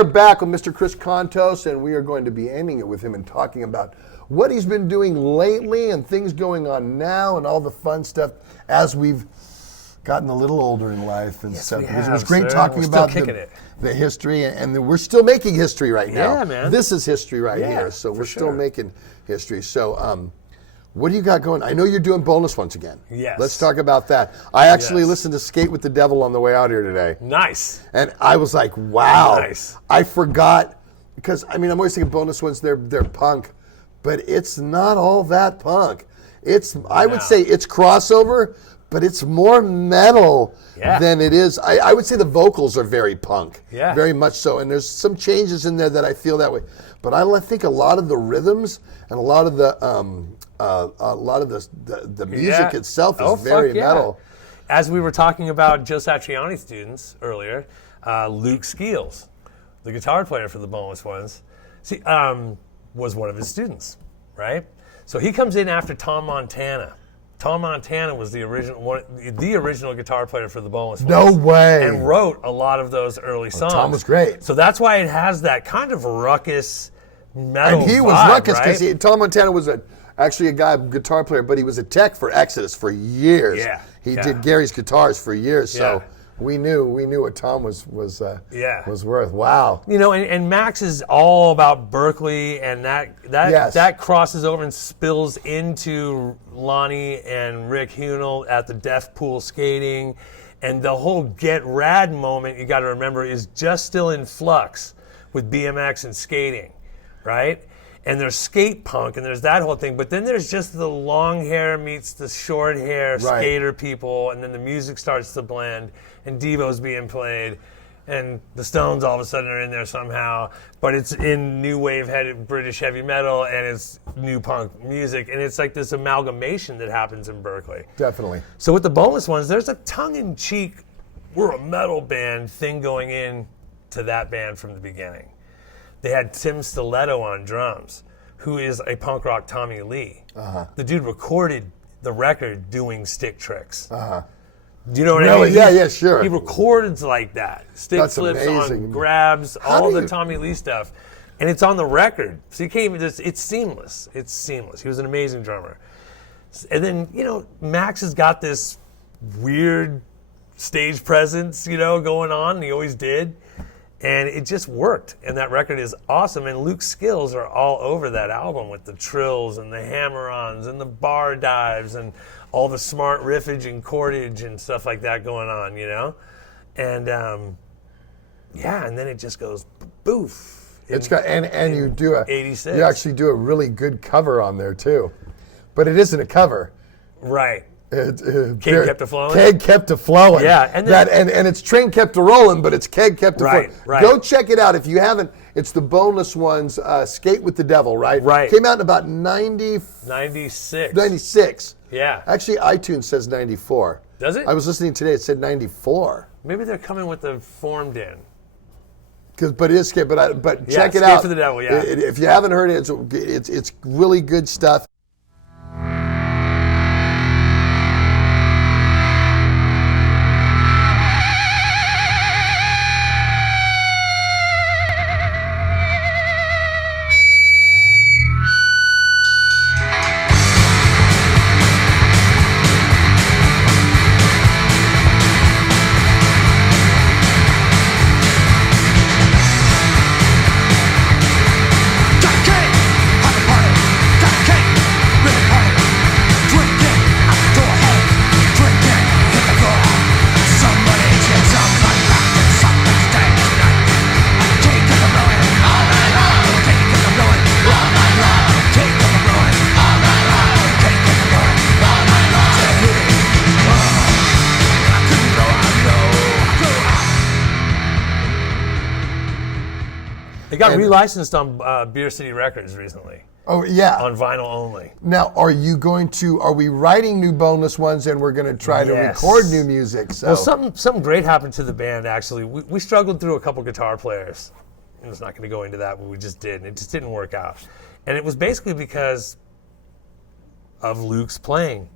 are back with Mr. Chris Kontos, and we are going to be ending it with him and talking about what he's been doing lately and things going on now and all the fun stuff as we've gotten a little older in life and stuff. Because it was great talking about the history, and we're still making history right now. Yeah, man. This is history right here, so we're still making history. So, what do you got going? I know you're doing Boneless Ones again. Yes. Let's talk about that. I actually listened to Skate with the Devil on the way out here today. Nice. And I was like, wow. Nice. I forgot, because, I mean, I'm always thinking Boneless Ones, they're punk, but it's not all that punk. I would say it's crossover, but it's more metal than it is. I would say the vocals are very punk, very much so. And there's some changes in there that I feel that way. But I think a lot of the rhythms and a lot of the music itself is very metal. As we were talking about Joe Satriani students earlier, Luke Skeels, the guitar player for the Boneless Ones, was one of his students, right? So he comes in after Tom Montana. Tom Montana was the original guitar player for the Boneless Ones. No way. And wrote a lot of those early songs. Tom was great. So that's why it has that kind of ruckus metal And he was vibe, ruckus right? because Tom Montana was actually a guitar player, but he was a tech for Exodus for years. Yeah. He did Gary's guitars for years, so we knew what Tom was worth. Wow. You know, and Max is all about Berkeley, and that crosses over and spills into Lonnie and Rick Hunel at the Deaf Pool skating, and the whole Get Rad moment, you got to remember, is just still in flux with BMX and skating, right? And there's skate punk, and there's that whole thing, but then there's just the long hair meets the short hair skater people, and then the music starts to blend, and Devo's being played, and the Stones all of a sudden are in there somehow, but it's in new wave British heavy metal, and it's new punk music, and it's like this amalgamation that happens in Berkeley. Definitely. So with the Boneless Ones, there's a tongue-in-cheek, we're a metal band thing going in to that band from the beginning. They had Tim Stiletto on drums, who is a punk rock Tommy Lee. The dude recorded the record doing stick tricks. Do you know what I mean? Yeah, sure. He recorded like that. Stick flips amazing. on grabs, all the Tommy Lee stuff. And it's on the record. So you can't even it's seamless. It's seamless. He was an amazing drummer. And then, you know, Max has got this weird stage presence, you know, going on, and he always did. And it just worked, and that record is awesome. And Luke's skills are all over that album with the trills and the hammer-ons and the bar dives and all the smart riffage and chordage and stuff like that going on, you know? And and then it just goes boof. It's got and you do 86. You actually do a really good cover on there too, but it isn't a cover. Right. Keg kept it flowing. Keg kept it flowing. Yeah, and it's train kept it rolling, but it's keg kept it flowing. Right. Go check it out if you haven't. It's the Boneless Ones, Skate with the Devil, right? Right. Came out in about 96. 96. Yeah. Actually, iTunes says 94. Does it? I was listening today. It said 94. Maybe they're coming with the formed in. But it is skate. But check it Skate out. for the Devil. Yeah. If you haven't heard it, it's really good stuff. They got relicensed on Beer City Records recently. Oh, yeah. On vinyl only. Now, are we writing new Boneless Ones and we're going to try to record new music? So. Well, something great happened to the band, actually. We struggled through a couple guitar players. I was not going to go into that, but we just did. And it just didn't work out. And it was basically because of Luke's playing.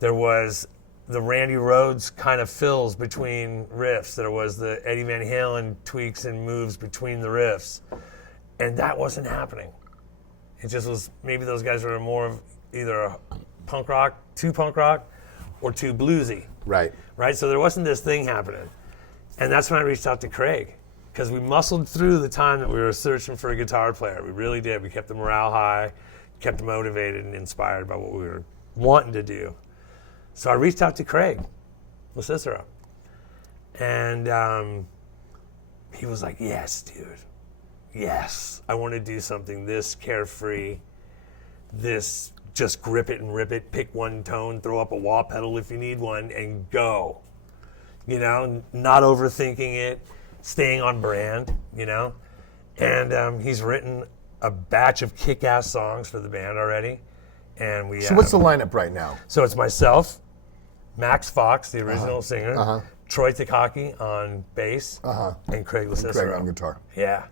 There was the Randy Rhoads kind of fills between riffs. There was the Eddie Van Halen tweaks and moves between the riffs. And that wasn't happening. It just was, maybe those guys were more of either a punk rock, too bluesy. Right. Right? So there wasn't this thing happening. And that's when I reached out to Craig. Because we muscled through the time that we were searching for a guitar player. We really did. We kept the morale high, kept motivated and inspired by what we were wanting to do. So I reached out to Craig with Zetro. And he was like, yes, dude. Yes. I want to do something this carefree, this just grip it and rip it, pick one tone, throw up a wah pedal if you need one, and go. You know, not overthinking it, staying on brand, you know. And he's written a batch of kick-ass songs for the band already. And we. So what's the lineup right now? So it's myself, Max Fox, the original singer, Troy Takaki on bass, and Craig Zetro. Craig on guitar. Yeah.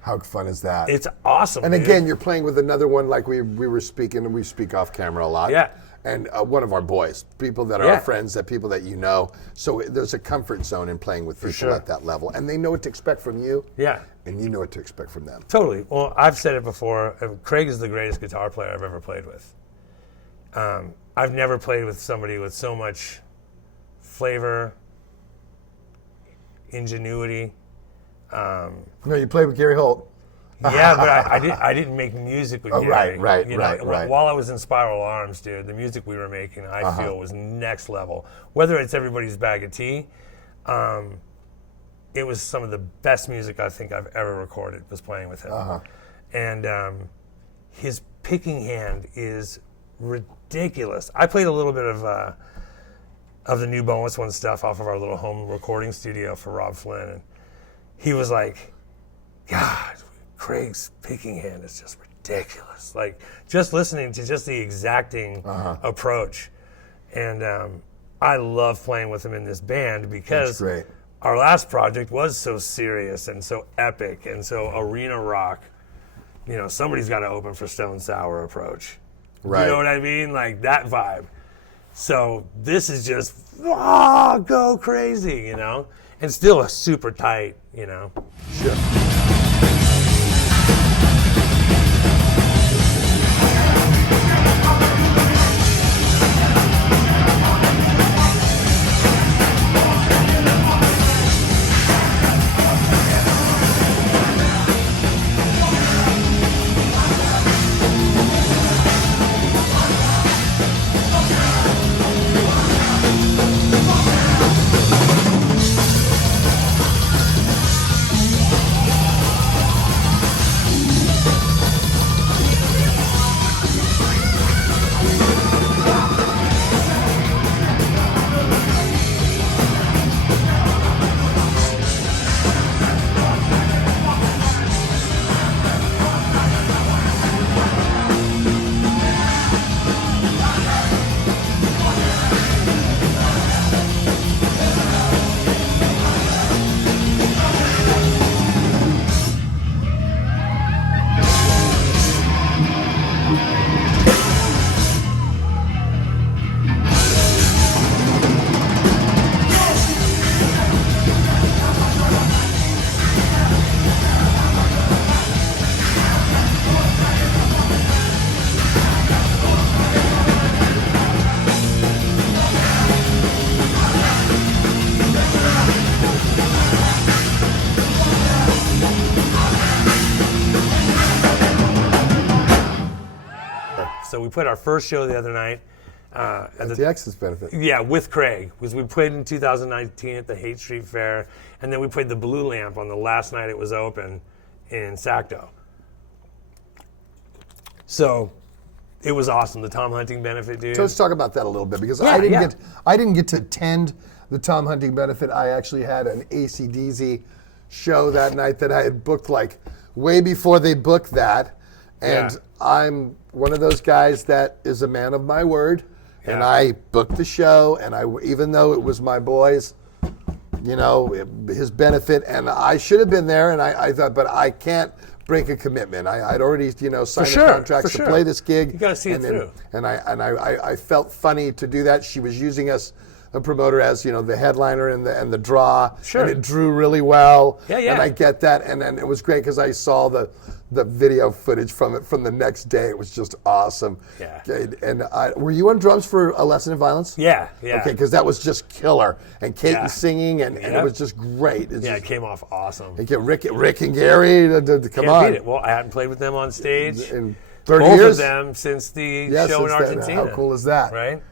How fun is that? It's awesome. And dude. again, you're playing with another one like we were speaking, and we speak off camera a lot. Yeah. And one of our boys, people that are our friends, that people that you know. So there's a comfort zone in playing with people at that level. And they know what to expect from you. Yeah. And you know what to expect from them. Totally. Well, I've said it before. Craig is the greatest guitar player I've ever played with. I've never played with somebody with so much flavor, ingenuity. No, you played with Gary Holt. Yeah, but I didn't make music with Gary. Right. While I was in Spiral Arms, dude, the music we were making, I feel, was next level. Whether it's everybody's bag of tea, it was some of the best music I think I've ever recorded was playing with him. And his picking hand is ridiculous. I played a little bit of the new Boneless Ones stuff off of our little home recording studio for Rob Flynn, and he was like, God, Craig's picking hand is just ridiculous. Like, just listening to just the exacting approach. And I love playing with him in this band because our last project was so serious and so epic and so arena rock. You know, somebody's got to open for Stone Sour approach. Right. You know what I mean? Like that vibe. So this is just, go crazy, you know? And still a super tight, you know? Sure. So we played our first show the other night. At the Exodus benefit. Yeah, with Craig. Because we played in 2019 at the Haight Street Fair, and then we played the Blue Lamp on the last night it was open in Sacto. So it was awesome. The Tom Hunting benefit, dude. So let's talk about that a little bit, because I didn't get to attend the Tom Hunting benefit. I actually had an AC/DC show that night that I had booked like way before they booked that. And I'm one of those guys that is a man of my word. And I booked the show, and even though it was my boys, you know, his benefit, and I should have been there, and I thought, but I can't break a commitment. I'd already, signed sure, the contracts to play this gig. You got to see it through. And I felt funny to do that. She was using us, a promoter, as the headliner and the draw. Sure. And it drew really well. Yeah. And I get that. And then it was great because I saw the video footage from it from the next day. It was just awesome. Yeah. And were you on drums for A Lesson in Violence? Yeah. Okay, because that was just killer. And Kate singing, and it was just great. It came off awesome. And get Rick and Gary to come on. Beat it. Well, I hadn't played with them on stage in 30 both years. of them since the show in Argentina. How cool is that? Right?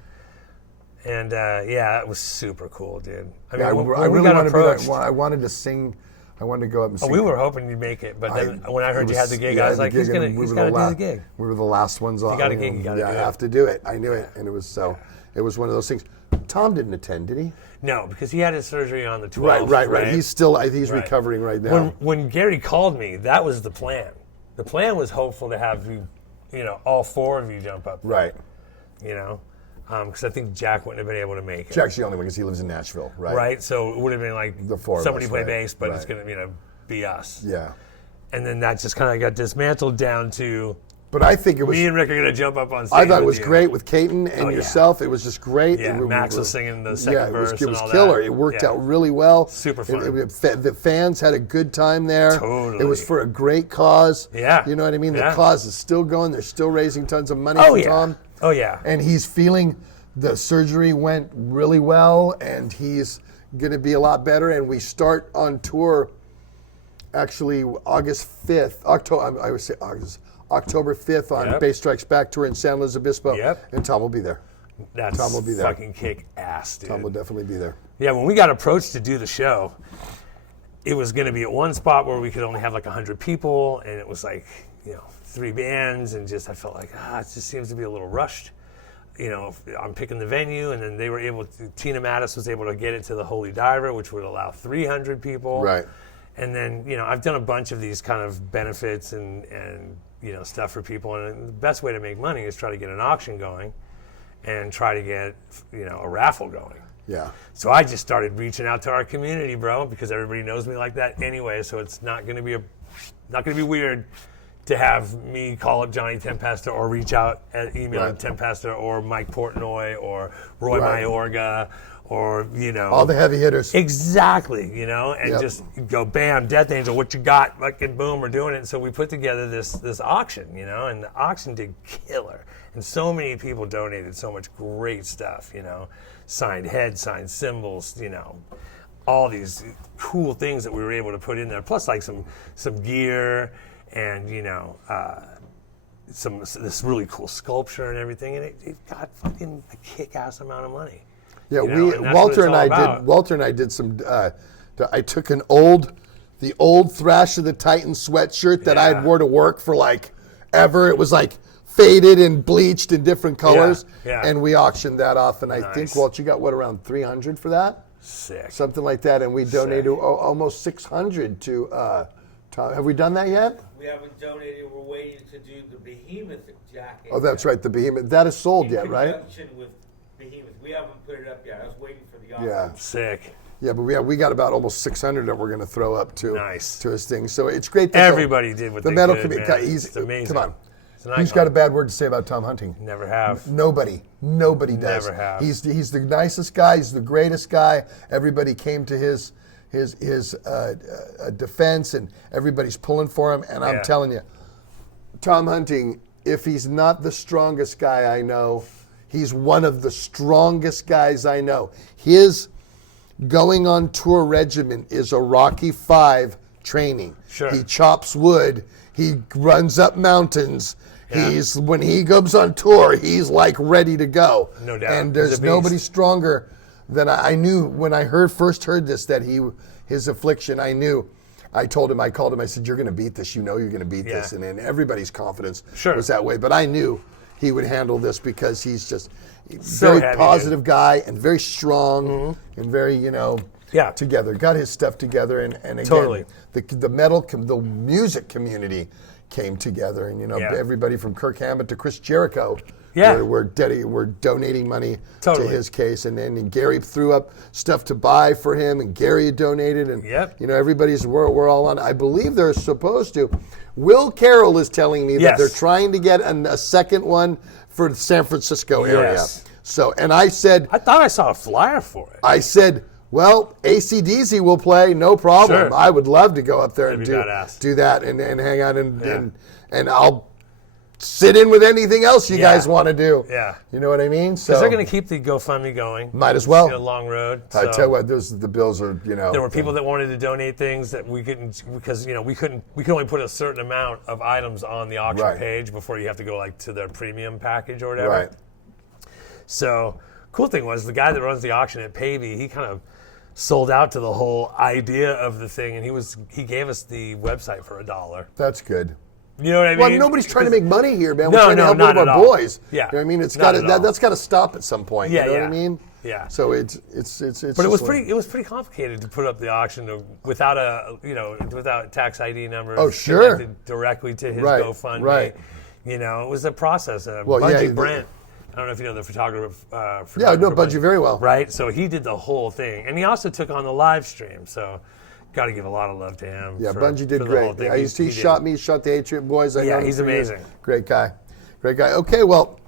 And it was super cool, dude. I mean, I when really we got wanted approached, to be I wanted to sing. I wanted to go up and sing. we were hoping you'd make it, but then when I heard you had the gig, I was like, he's gonna do the gig. We were the last ones on. You got a gig, you got to do it. I have to do it. I knew it, and it was so. It was one of those things. Tom didn't attend, did he? No, because he had his surgery on the 12th. Right. He's recovering right now. When Gary called me, that was the plan. The plan was hopeful to have you, all four of you jump up. Right. Because I think Jack wouldn't have been able to make it. Jack's the only one because he lives in Nashville, right? Right. So it would have been like the four somebody of us, play right, bass, but right. it's going to be us. Yeah. And then that just kind of got dismantled down to. But I think it was. Me and Rick are going to jump up on stage. I thought it was great with Caton and yourself. It was just great. Yeah, Max was singing the second verse. It was and all killer. That. It worked out really well. Super fun. The fans had a good time there. Totally. It was for a great cause. Yeah. You know what I mean? Yeah. The cause is still going. They're still raising tons of money for Tom. Oh, yeah. And he's feeling the surgery went really well, and he's going to be a lot better. And we start on tour actually August 5th. October 5th on Bass Strikes Back tour in San Luis Obispo. Yep. And Tom will be there. Tom will be there. Fucking kick ass, dude. Tom will definitely be there. Yeah, when we got approached to do the show, it was going to be at one spot where we could only have like 100 people, and it was like, 3 bands, and just I felt like, it just seems to be a little rushed. I'm picking the venue, and then they were able to, Tina Mattis was able to get it to the Holy Diver, which would allow 300 people. Right. And then, I've done a bunch of these kind of benefits and stuff for people, and the best way to make money is try to get an auction going and try to get, a raffle going. Yeah. So I just started reaching out to our community, bro, because everybody knows me like that anyway, so it's not going to be weird to have me call up Johnny Tempesta or reach out at email Tempesta or Mike Portnoy or Roy Mayorga or, all the heavy hitters. Exactly, and just go, bam, Death Angel, what you got? Fucking boom, we're doing it. And so we put together this auction, and the auction did killer. And so many people donated so much great stuff, signed heads, signed symbols, all these cool things that we were able to put in there, plus like some gear and this really cool sculpture and everything, and it got fucking a kick-ass amount of money. Yeah, Walter and I did some. I took the old Thrash of the Titan sweatshirt that I had wore to work for like ever. It was like faded and bleached in different colors, and we auctioned that off. And I think, Walt, you got around 300 for that? Sick. Something like that, and we donated almost 600 to Tom. Have we done that yet? We haven't donated. We're waiting to do the Behemoth jacket. Oh, that's right, the Behemoth. That is sold yet, right? In conjunction with Behemoth. We haven't put it up yet. I was waiting for the auction. Yeah. Sick. Yeah, but we got about almost 600 that we're going to throw up to his thing. So it's great. That Everybody did what the they metal could, community. man. It's amazing. Come on. Who's got a bad word to say about Tom Hunting? Never have. Nobody does. Never have. He's the nicest guy. He's the greatest guy. Everybody came to his defense, and everybody's pulling for him. And I'm telling you, Tom Hunting, if he's not the strongest guy I know, he's one of the strongest guys I know. His going on tour regimen is a Rocky V training. Sure. He chops wood. He runs up mountains. Yeah. When he goes on tour, he's like ready to go. No doubt. And there's nobody stronger than I knew when I first heard this, that his affliction. I told him, I called him, I said, you're going to beat this. You're going to beat this. And everybody's confidence was that way. But I knew he would handle this because he's just very positive guy and very strong and very, together. Got his stuff together. And again, the music community came together. And, everybody from Kirk Hammett to Chris Jericho Yeah. We're donating money Totally. to his case, and Gary threw up stuff to buy for him, and Gary donated, and Yep. we're all on. I believe they're supposed to. Will Carroll is telling me that Yes. they're trying to get a second one for the San Francisco area. Yes. So, and I said, I thought I saw a flyer for it. I said, well, AC/DC will play, no problem. Sure. I would love to go up there and That'd be badass. do that and hang out and I'll sit in with anything else you guys want to do. Yeah. You know what I mean? So Because they're going to keep the GoFundMe going. Might as well. It's a long road. I so. tell you what, the bills are, There were people that wanted to donate things that we couldn't, because we could only put a certain amount of items on the auction Right. page before you have to go like to their premium package or whatever. Right. So cool thing was the guy that runs the auction at Pavey, he kind of sold out to the whole idea of the thing, and he gave us the website for $1. That's good. You know what I mean? Well, nobody's trying to make money here, man. We're No, trying to help not one of at our all. boys. Yeah. You know what I mean? It's Not got at all. that's got to stop at some point. Yeah, you know yeah. what I mean? Yeah. So it's But just it was like- pretty complicated to put up the auction without without tax ID numbers. Oh, sure. Connected directly to his Right, GoFundMe. right. It was a process. Well, yeah, Bungie Brent, I don't know if you know the photographer. Yeah, I know Bungie very well. Right, so he did the whole thing, and he also took on the live stream. So, got to give a lot of love to him. Yeah, for- Bungie did for the whole great. thing. He shot me, shot the Atriot boys. I Yeah, know him he's for years. amazing. Great guy. Okay, well,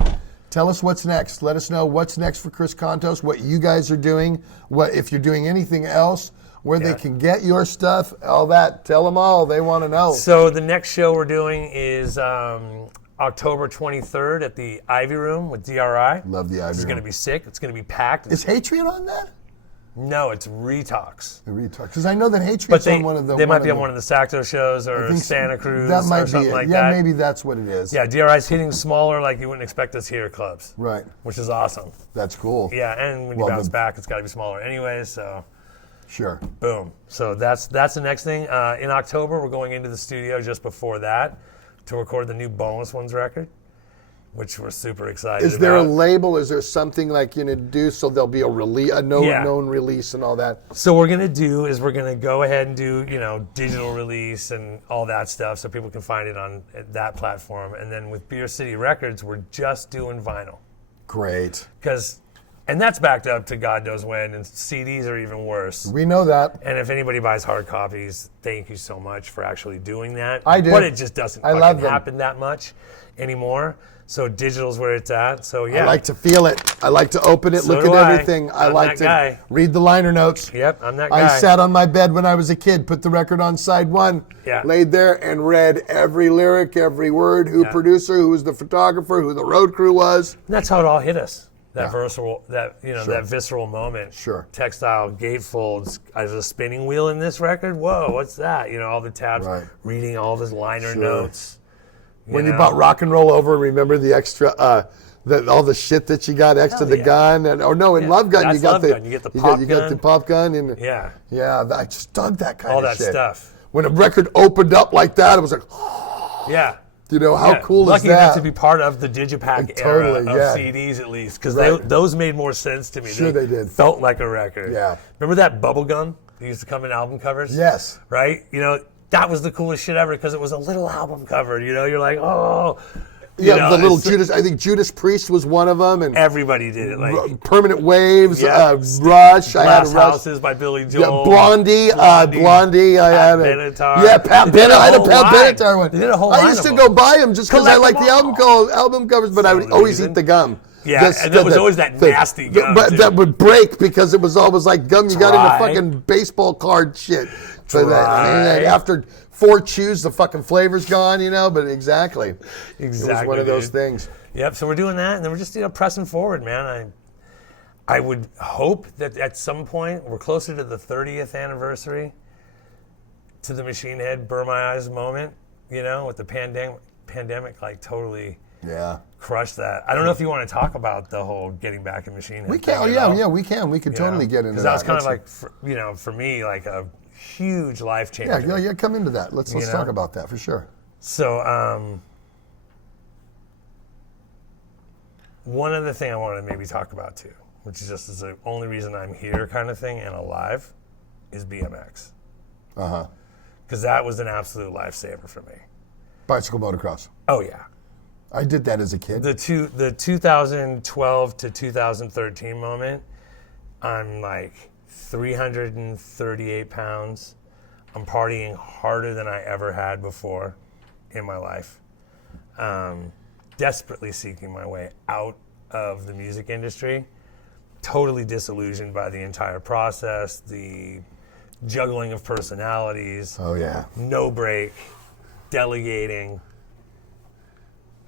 tell us what's next. Let us know what's next for Chris Kontos, what you guys are doing, what if you're doing anything else, where they can get your stuff, all that. Tell them all. They want to know. So the next show we're doing is October 23rd at the Ivy Room with DRI. Love the Ivy It's Room. going to be sick. It's going to be packed. Is Hatriot on that? No, it's Retox. Because I know that Hatriot's But on one of the. they might be on one of the Sacto shows I or think Santa Cruz That might or be something it. like Yeah, that. maybe that's what it is. Yeah, DRI's hitting smaller like you wouldn't expect us here clubs. Right. Which is awesome. That's cool. Yeah, and when you Well, bounce back, it's got to be smaller anyway, so Sure. boom. So that's the next thing. In October, we're going into the studio just before that to record the new Boneless Ones record, which we're super excited Is there a about. label? Is there something like do so there'll be a release, a known release and all that? So what we're going to do is we're going to go ahead and do, digital release and all that stuff so people can find it on that platform. And then with Beer City Records, we're just doing vinyl. Great. And that's backed up to God knows when, and CDs are even worse. We know that. And if anybody buys hard copies, thank you so much for actually doing that. I do. But it just doesn't I love fucking them. happen that much anymore. So digital's where it's at. So yeah. I like to feel it. I like to open it, So look do at I. everything. I I'm like that guy. read the liner notes. Yep, I'm that guy. I sat on my bed when I was a kid, put the record on side one, Yeah. laid there and read every lyric, every word, who producer, who was the photographer, who the road crew was. And that's how it all hit us. That Yeah. visceral, that visceral moment. Sure. Textile gatefolds. There's a spinning wheel in this record. Whoa, what's that? All the tabs. Right. Reading all the liner Sure. notes. When you bought Rock and Roll Over, remember the extra, all the shit that you got extra, Hell the yeah. gun, in Love Gun, That's you got Love the Gun. You get the pop you got gun. the pop gun, and Yeah. I just dug that kind All of that shit. stuff. When a record opened up like that, it was like, Yeah. how Yeah. cool Lucky is that? enough to be part of the Digipack Totally, era of yeah. CDs at least, because Right. those made more sense to me. Sure they did. Felt like a record. Yeah. Remember that bubble gum that used to come in album covers? Yes. Right? That was the coolest shit ever because it was a little album cover. You're like, oh. Yeah, the little it's- Judas. I think Judas Priest was one of them, and Everybody did it. Like Permanent Waves, Yeah. Rush. I had a Glass Rush. Houses by Billy Yeah, Joel. Blondie. Blondie. I Pat had a Benatar. Yeah, Pat They did Benatar. I had a whole Pat line. Benatar one. They did a whole I line used of to them. go buy them just because I Collect like them the all. album covers, but I would Same always reason. eat the gum. Yeah, and there was always that nasty gum, But too. that would break because it was always like gum you got in Dry. the fucking baseball card shit. So Dry. after 4 chews, the fucking flavor's gone, But exactly. It was Exactly, one of those dude. things. Yep. So we're doing that, and then we're just pressing forward, man. I would hope that at some point we're closer to the 30th anniversary to the Machine Head Burn My Eyes moment. With the pandemic, like totally Yeah. crushed that. I don't know if you want to talk about the whole getting back in Machine Head. We can. thing Oh, at all. yeah, we can. We can totally get into that. Because that was kind of Let's- like, for me, like a huge life changer. Yeah, come into that. Let's You talk know? about that for sure. So, one other thing I wanted to maybe talk about too, which is just the only reason I'm here kind of thing and alive, is BMX. Because that was an absolute lifesaver for me. Bicycle motocross. Oh yeah. I did that as a kid. The 2012 to 2013 moment, I'm like 338 pounds. I'm partying harder than I ever had before in my life. Desperately seeking my way out of the music industry. Totally disillusioned by the entire process, the juggling of personalities. Oh, yeah. No break, delegating,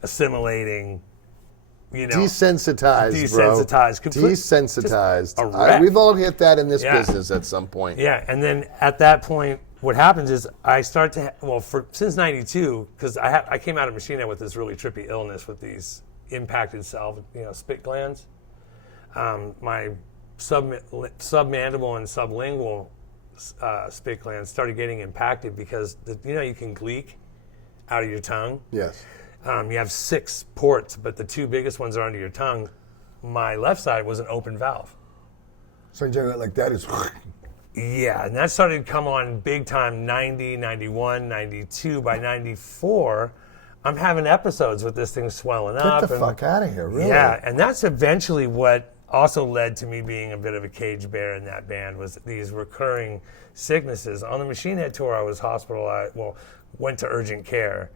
assimilating, Desensitized, desensitized, bro. Desensitized. wreck. We've all hit that in this business at some point. Yeah, and then at that point, what happens is I start to, since 92, because I came out of Machine Head with this really trippy illness with these impacted spit glands. My submandible and sublingual spit glands started getting impacted because, you can gleek out of your tongue. Yes. You have 6 ports, but the 2 biggest ones are under your tongue. My left side was an open valve. So you generally like that is... Yeah, and that started to come on big time 90, 91, 92. By 94, I'm having episodes with this thing swelling up. Get the fuck out of here, really? Yeah, and that's eventually what also led to me being a bit of a cage bear in that band, was these recurring sicknesses. On the Machine Head tour, I was hospitalized, went to urgent care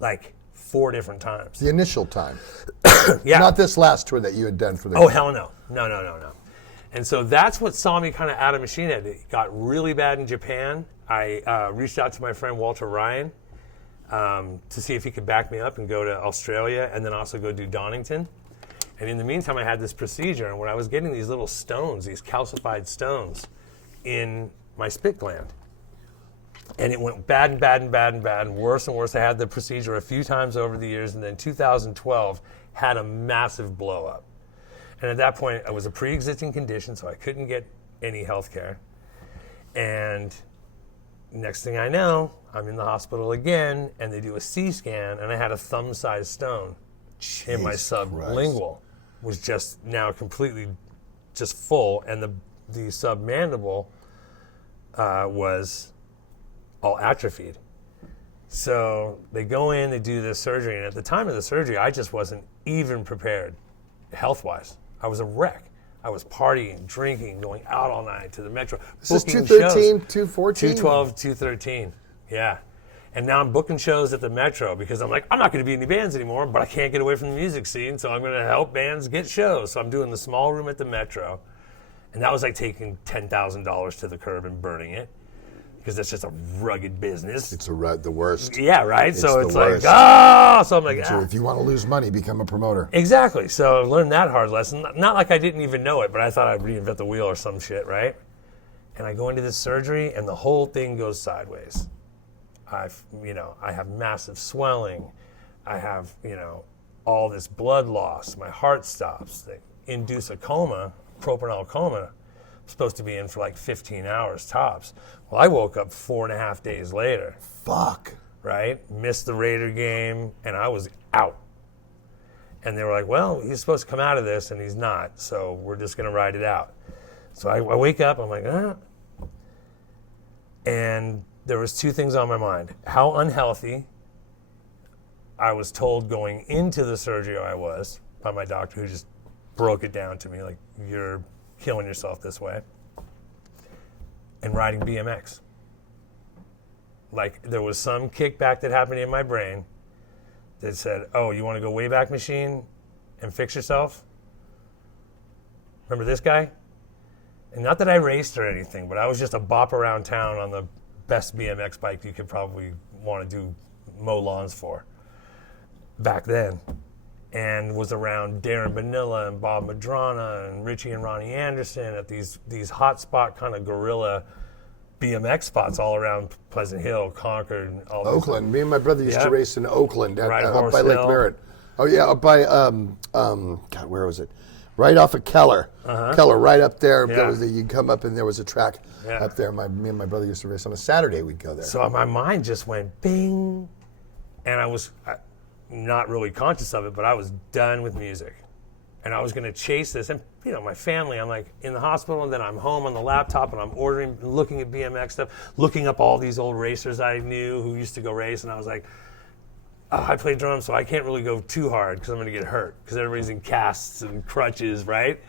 like 4 different times. The initial time. Yeah. Not this last tour that you had done for the... Oh, hell no. No. And so that's what saw me kind of out of Machine Head. It got really bad in Japan. I reached out to my friend Walter Ryan to see if he could back me up and go to Australia and then also go do Donington. And in the meantime, I had this procedure, and when I was getting these little stones, these calcified stones in my spit gland. And it went bad and bad and bad and bad and worse. I had the procedure a few times over the years, and then 2012 had a massive blow up. And at that point, I was a pre-existing condition, so I couldn't get any health care. And next thing I know, I'm in the hospital again, and they do a C scan, and I had a thumb-sized stone in my sublingual. Was just now completely just full, and the submandible was all atrophied. So they go in, they do this surgery, and at the time of the surgery, I just wasn't even prepared health-wise. I was a wreck. I was partying, drinking, going out all night to the Metro. This is 213, 214? 212, 213, yeah. And now I'm booking shows at the Metro because I'm like, I'm not going to be in any bands anymore, but I can't get away from the music scene, so I'm going to help bands get shows. So I'm doing the small room at the Metro. And that was like taking $10,000 to the curb and burning it, because that's just a rugged business. It's the worst. Yeah, right? So it's like, worst. So I'm like, So if you want to lose money, become a promoter. Exactly. So I learned that hard lesson. Not like I didn't even know it, but I thought I'd reinvent the wheel or some shit, right? And I go into this surgery, and the whole thing goes sideways. I have massive swelling. I have, all this blood loss. My heart stops. They induce a coma, propanol coma. I'm supposed to be in for like 15 hours tops. Well, I woke up 4.5 days later. Fuck. Right? Missed the Raider game, and I was out. And they were like, well, he's supposed to come out of this, and he's not, so we're just going to ride it out. So I wake up, I'm like, And there was 2 things on my mind. How unhealthy I was told going into the surgery I was by my doctor, who just broke it down to me, like, you're killing yourself this way. And riding BMX. Like, there was some kickback that happened in my brain that said, oh, you want to go Wayback Machine and fix yourself? Remember this guy? And not that I raced or anything, but I was just a bop around town on the best BMX bike you could probably want to mow lawns for back then. And was around Darren Bonilla and Bob Madrana and Richie and Ronnie Anderson at these hotspot kind of guerrilla BMX spots all around Pleasant Hill, Concord, and all those. Oakland. Me and my brother used to race in Oakland up by Hill. Lake Merritt. Oh yeah, up by God, where was it? Right off of Keller. Keller, right up there. Yeah. You come up and there was a track up there. Me and my brother used to race on a Saturday. We'd go there. So my mind just went bing, and I was not really conscious of it, but I was done with music, and I was going to chase this. And my family, I'm like in the hospital, and then I'm home on the laptop, and I'm ordering, looking at BMX stuff, looking up all these old racers I knew who used to go race, and I was like, I play drums, so I can't really go too hard because I'm going to get hurt because everybody's in casts and crutches, right?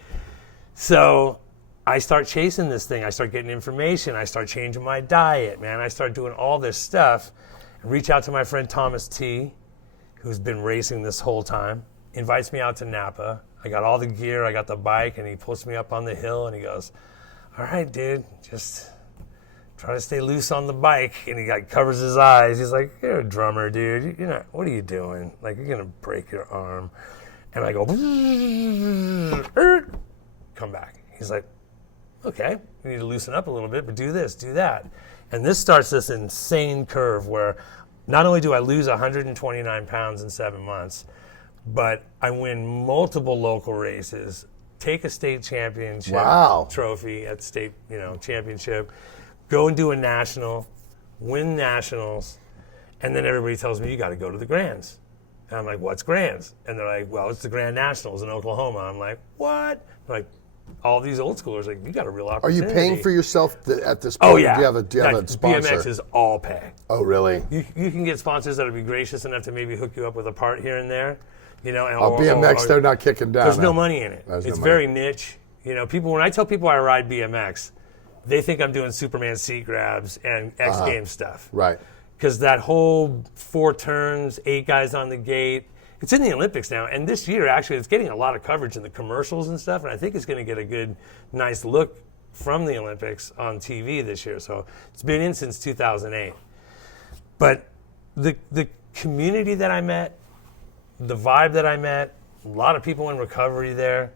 So I start chasing this thing. I start getting information. I start changing my diet, man. I start doing all this stuff. I reach out to my friend Thomas T., who's been racing this whole time, invites me out to Napa. I got all the gear. I got the bike, and he puts me up on the hill, and he goes, all right, dude, just try to stay loose on the bike. And he like covers his eyes. He's like, you're a drummer, dude. You're not, what are you doing? Like, you're going to break your arm. And I go, come back. He's like, okay, you need to loosen up a little bit, but do this, do that. And this starts this insane curve where not only do I lose 129 pounds in 7 months, but I win multiple local races, take a state championship trophy at state, championship, go and do a national, win nationals, and then everybody tells me, you got to go to the Grands. And I'm like, what's Grands? And they're like, well, it's the Grand Nationals in Oklahoma. I'm like, what? They're like, all these old schoolers, like, you got a real opportunity. Are you paying for yourself at this point? Oh, yeah. Do you have a sponsor? BMX is all pay. Oh, really? You can get sponsors that would be gracious enough to maybe hook you up with a part here and there. And, BMX, they're not kicking down. There's no money in it. It's very niche. People, when I tell people I ride BMX, they think I'm doing Superman seat grabs and X Games stuff. Right. Because that whole 4 turns, 8 guys on the gate, it's in the Olympics now, and this year, actually, it's getting a lot of coverage in the commercials and stuff, and I think it's going to get a good, nice look from the Olympics on TV this year. So it's been in since 2008. But the community that I met, the vibe that I met, a lot of people in recovery there,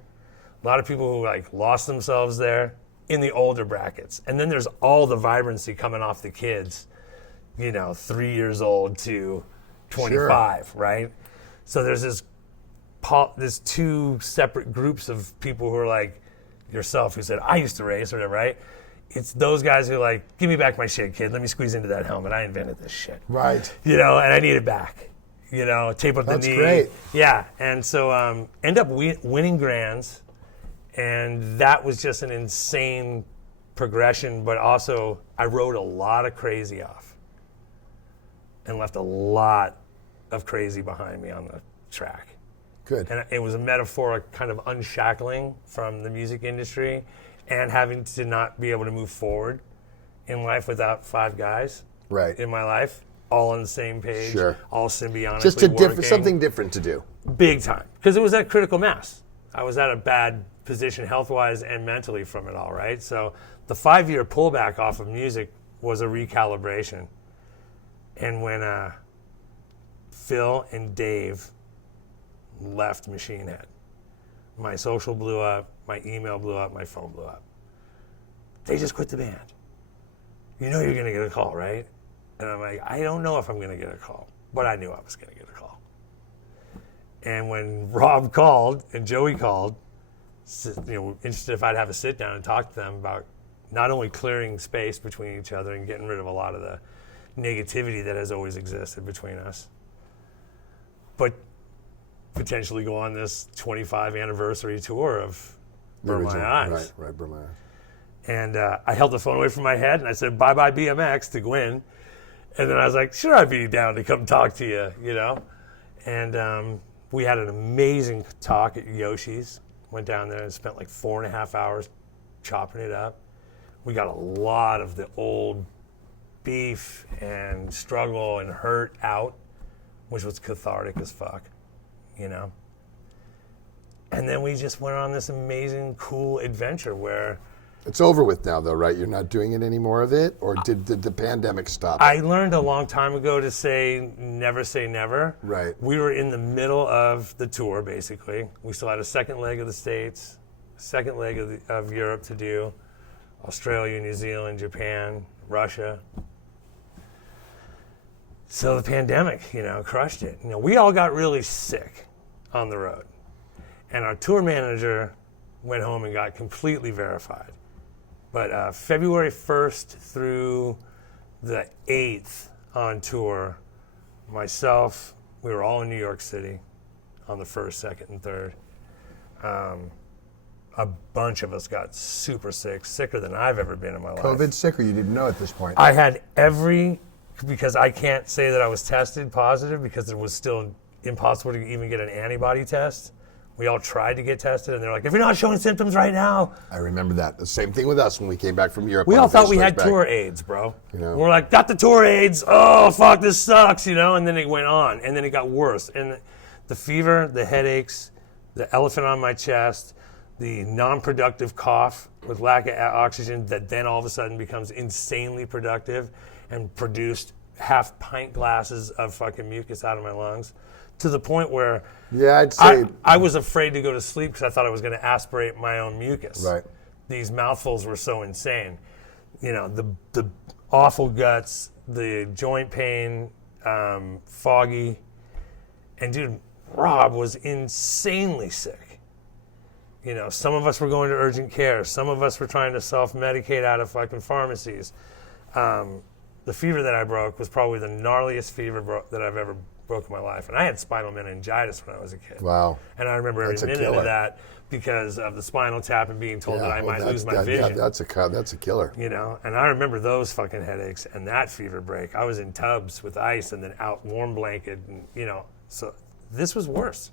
a lot of people who like lost themselves there in the older brackets. And then there's all the vibrancy coming off the kids, 3 years old to 25, right? So there's there's 2 separate groups of people who are like yourself who said, I used to race or whatever, right? It's those guys who are like, give me back my shit, kid. Let me squeeze into that helmet. I invented this shit. Right. And I need it back. Tape up the knee. That's great. Yeah. And so end up winning Grands. And that was just an insane progression. But also, I rode a lot of crazy off and left a lot of crazy behind me on the track. Good. And it was a metaphoric kind of unshackling from the music industry and having to not be able to move forward in life without 5 guys in my life, all on the same page, all symbiotically Just something different to do. Big time. Because it was at critical mass. I was at a bad position health-wise and mentally from it all, right? So the 5-year pullback off of music was a recalibration. And when Phil and Dave left Machine Head, my social blew up, my email blew up, my phone blew up. They just quit the band. You're going to get a call, right? And I'm like, I don't know if I'm going to get a call, but I knew I was going to get a call. And when Rob called and Joey called, interested if I'd have a sit down and talk to them about not only clearing space between each other and getting rid of a lot of the negativity that has always existed between us, but potentially go on this 25 anniversary tour of Burn My Eyes. Right, Burn My Eyes. And I held the phone away from my head and I said, bye-bye BMX to Gwen. And then I was like, sure, I'd be down to come talk to you, And we had an amazing talk at Yoshi's. Went down there and spent like 4.5 hours chopping it up. We got a lot of the old beef and struggle and hurt out, which was cathartic as fuck, And then we just went on this amazing, cool adventure where... It's over with now, though, right? You're not doing it any more of it? Or did the pandemic stop it? I learned a long time ago to say never. Right. We were in the middle of the tour, basically. We still had a second leg of the States, a second leg of Europe to do, Australia, New Zealand, Japan, Russia. So the pandemic, crushed it. We all got really sick on the road. And our tour manager went home and got completely verified. But February 1st through the 8th on tour, myself, we were all in New York City on the 1st, 2nd, and 3rd. A bunch of us got super sick, sicker than I've ever been in my life. COVID sick, or you didn't know at this point? I had every because I can't say that I was tested positive because it was still impossible to even get an antibody test. We all tried to get tested, and they're like, if you're not showing symptoms right now. I remember that. The same thing with us when we came back from Europe. We all thought we had tour AIDS, bro. You know? We're like, got the tour AIDS. Oh, fuck, this sucks, you know? And then it went on, and then it got worse. And the fever, the headaches, the elephant on my chest, the non-productive cough with lack of oxygen that then all of a sudden becomes insanely productive and produced half pint glasses of fucking mucus out of my lungs. To the point where I'd say I was afraid to go to sleep because I thought I was going to aspirate my own mucus. Right. These mouthfuls were so insane. You know, the awful guts, the joint pain, foggy. And dude, Rob was insanely sick. You know, some of us were going to urgent care. Some of us were trying to self-medicate out of fucking pharmacies. The fever that I broke was probably the gnarliest fever that I've ever broke in my life. And I had spinal meningitis when I was a kid. Wow. And I remember every minute of that because of the spinal tap and being told that I might lose my vision. Yeah, that's a killer. You know, and I remember those fucking headaches and that fever break. I was in tubs with ice and then out warm blanket, and, you know, so this was worse.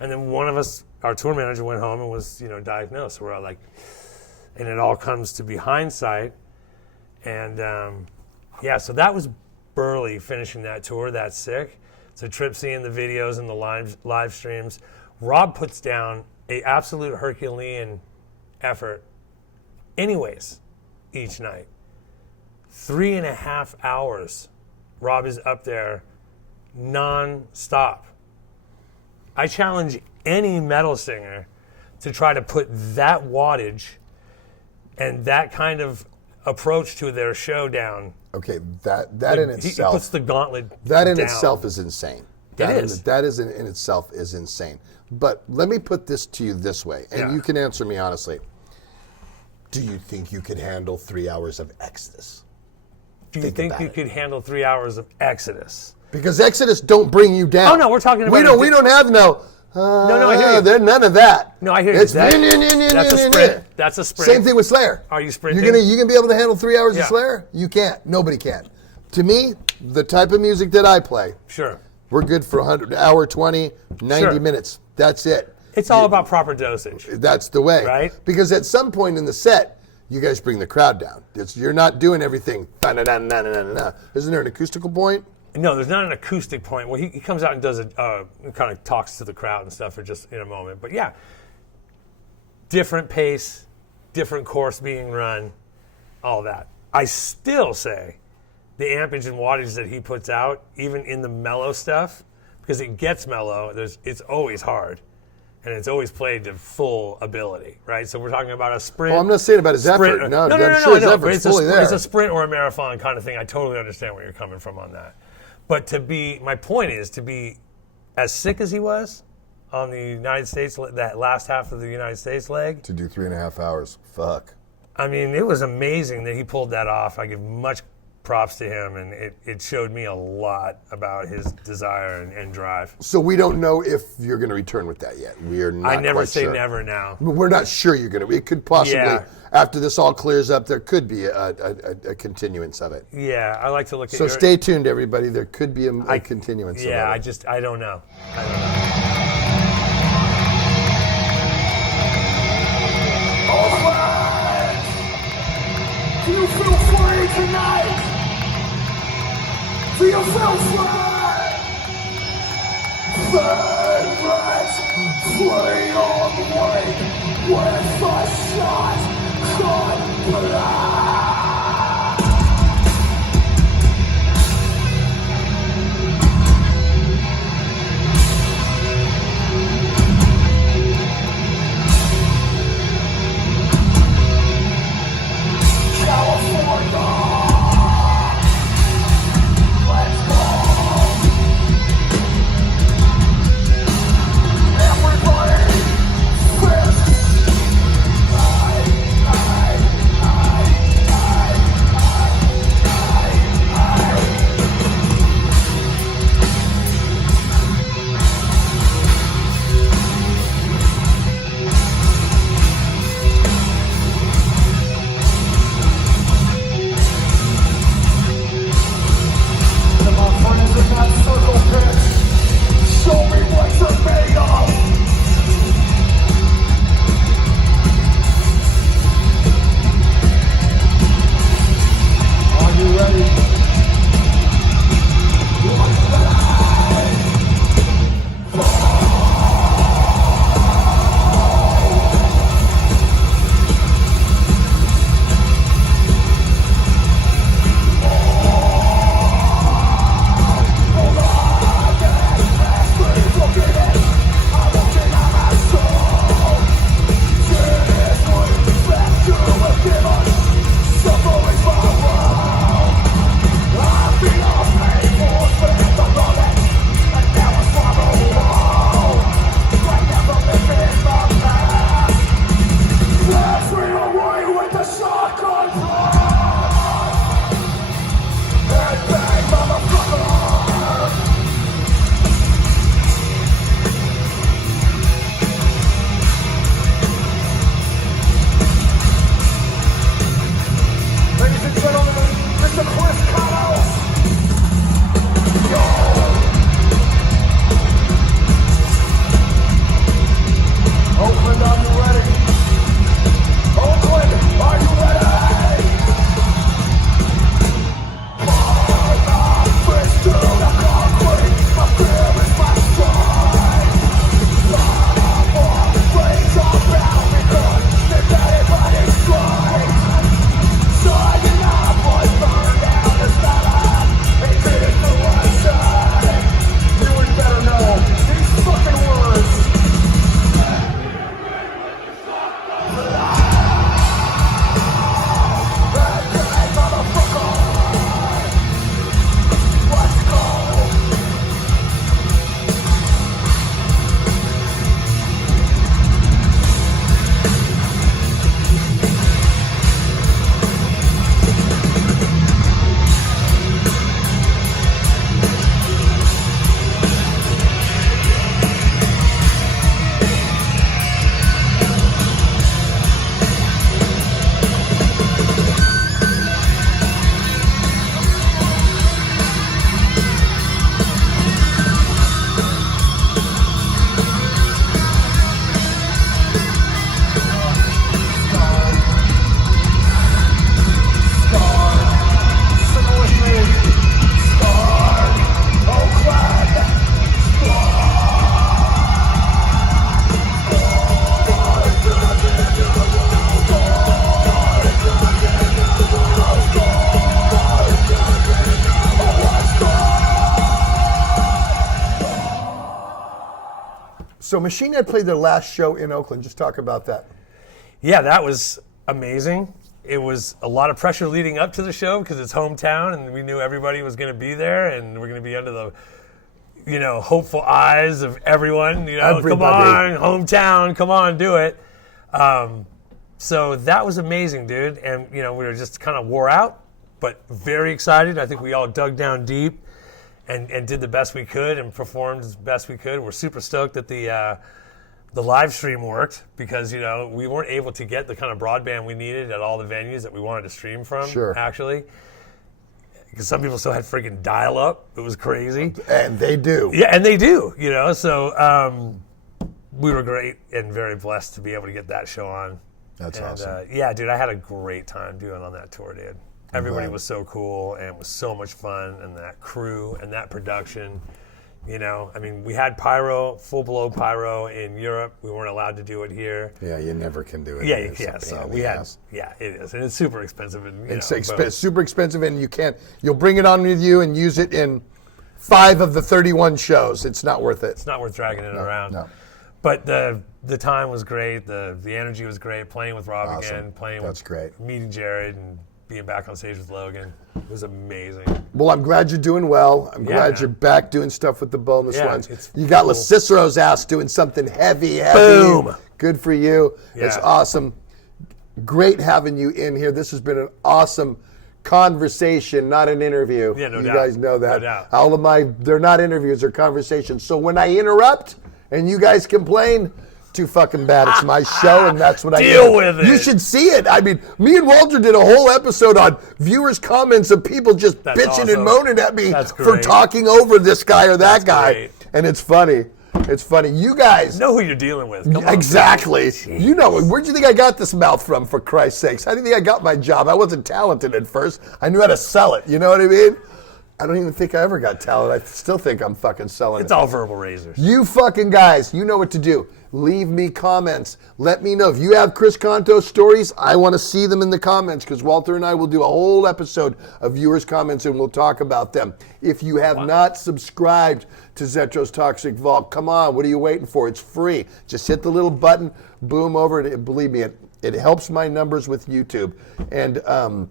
And then one of us, our tour manager, went home and was, you know, diagnosed. So we're all like, and it all comes to be hindsight. And so that was Burley finishing that tour that sick. So Trip seeing the videos and the live streams. Rob puts down a absolute Herculean effort anyways each night. 3.5 hours Rob is up there non-stop. I challenge any metal singer to try to put that wattage and that kind of approach to their show down. Okay, that in itself. He puts the gauntlet That in down. itself is insane. That is in itself is insane. But let me put this to you this way, and you can answer me honestly. Do you think you could handle 3 hours of Exodus? Do you think you could handle 3 hours of Exodus? Because Exodus don't bring you down. Oh no, we're talking about we don't have no. No, I hear you. There's none of that. No, I hear you. It's That's a sprint. That's a sprint. Same thing with Slayer. Are you sprinting? You gonna be able to handle 3 hours of Slayer? You can't. Nobody can. To me, the type of music that I play, sure, we're good for 100 hour 20, 90 minutes. That's it. It's all about proper dosage. That's the way. Right? Because at some point in the set, you guys bring the crowd down. You're not doing everything. Isn't there an acoustical point? No, there's not an acoustic point. Well, he comes out and does kind of talks to the crowd and stuff for just in a moment. But yeah, different pace, different course being run, all that. I still say the ampage and wattage that he puts out, even in the mellow stuff, because it gets mellow, it's always hard. And it's always played to full ability, right? So we're talking about a sprint. Well, I'm not saying about his effort. No, I'm sure his effort's fully there. It's a sprint or a marathon kind of thing. I totally understand where you're coming from on that. But my point is to be as sick as he was on the United States, that last half of the United States leg. To do 3.5 hours. Fuck. I mean, it was amazing that he pulled that off. I give much props to him, and it showed me a lot about his desire and drive. So we don't know if you're going to return with that yet. We are not I never quite say sure. Never now. We're not sure you're going to. It could possibly, after this all clears up, there could be a continuance of it. Yeah, I like to look at So stay tuned, everybody. There could be a continuance of it. Yeah, I don't know. Do you feel free tonight? Do you feel free? Favorites, free on the way with a shot complete. So Machine Head played their last show in Oakland. Just talk about that. Yeah, that was amazing. It was a lot of pressure leading up to the show because it's hometown, and we knew everybody was going to be there, and we're going to be under the, hopeful eyes of everyone. Everybody. Come on, hometown, come on, do it. So that was amazing, dude. And we were just kind of wore out, but very excited. I think we all dug down deep and did the best we could and performed as best we could. We're super stoked that the live stream worked because, we weren't able to get the kind of broadband we needed at all the venues that we wanted to stream from, actually. Because some people still had freaking dial-up. It was crazy. And they do. Yeah, and they do, So we were great and very blessed to be able to get that show on. That's awesome. Yeah, dude, I had a great time doing on that tour, dude. Everybody was so cool and it was so much fun, and that crew and that production. We had pyro, full-blown pyro in Europe. We weren't allowed to do it here. Yeah, you never can do it. Yeah, so we had. Yeah, it is, and it's super expensive. And, it's super expensive, and you'll bring it on with you and use it in 5 of the 31 shows. It's not worth it. It's not worth dragging it around. No. But the time was great. The energy was great. Playing with Rob again, meeting Jared, and being back on stage with Logan. It was amazing. Well, I'm glad you're doing well. I'm glad you're back doing stuff with the Boneless Ones. You got cool. LaCicero's ass doing something heavy. Boom. Good for you. Yeah. It's awesome. Great having you in here. This has been an awesome conversation, not an interview. Yeah, no doubt. You guys know that. No doubt. All of they're not interviews, they're conversations. So when I interrupt and you guys complain, too fucking bad. It's my show, and that's what I deal with it. You should see it. I mean, me and Walter did a whole episode on viewers' comments of people just bitching and moaning at me for talking over this guy or that guy, great. And it's funny. It's funny. You guys know who you're dealing with. Come on, exactly. Where'd you think I got this mouth from? For Christ's sakes, how do you think I got my job? I wasn't talented at first. I knew how to sell it. You know what I mean? I don't even think I ever got talent. I still think I'm fucking selling It's all verbal razors. You fucking guys, you know what to do. Leave me comments. Let me know. If you have Chris Kontos stories, I want to see them in the comments because Walter and I will do a whole episode of viewers' comments and we'll talk about them. If you have not subscribed to Zetro's Toxic Vault, come on. What are you waiting for? It's free. Just hit the little button, boom over it. Believe me, it helps my numbers with YouTube. And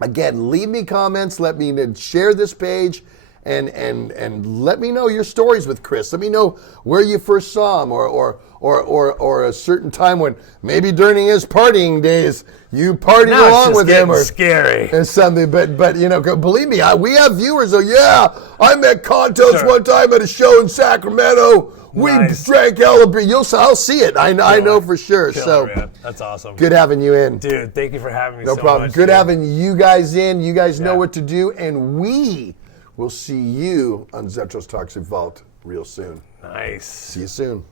again, leave me comments. Let me share this page. And let me know your stories with Chris. Let me know where you first saw him, or a certain time when maybe during his partying days you partied along with him, or scary or something. But believe me, we have viewers. I met Kontos one time at a show in Sacramento. We drank hella beer. I'll see it. I know for sure. Killer, that's awesome. Good having you in, dude. Thank you for having me. No problem. Good having you guys in. You guys know what to do, and we'll see you on Zetro's Toxic Vault real soon. Nice. See you soon.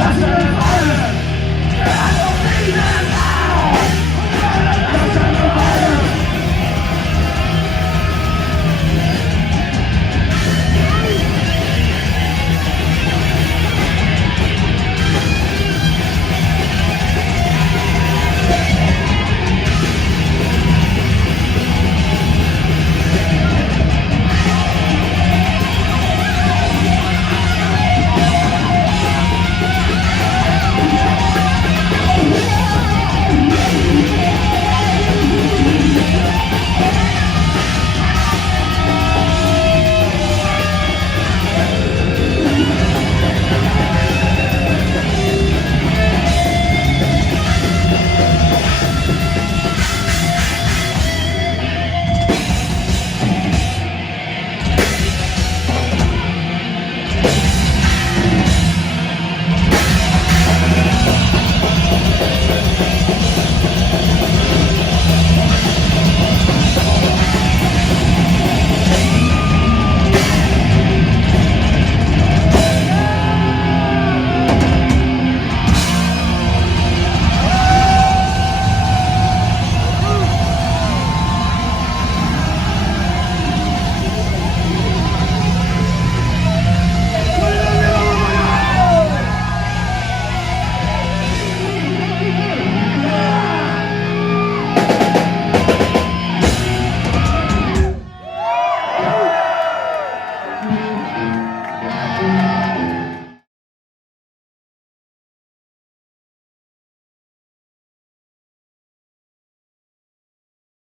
has been violent.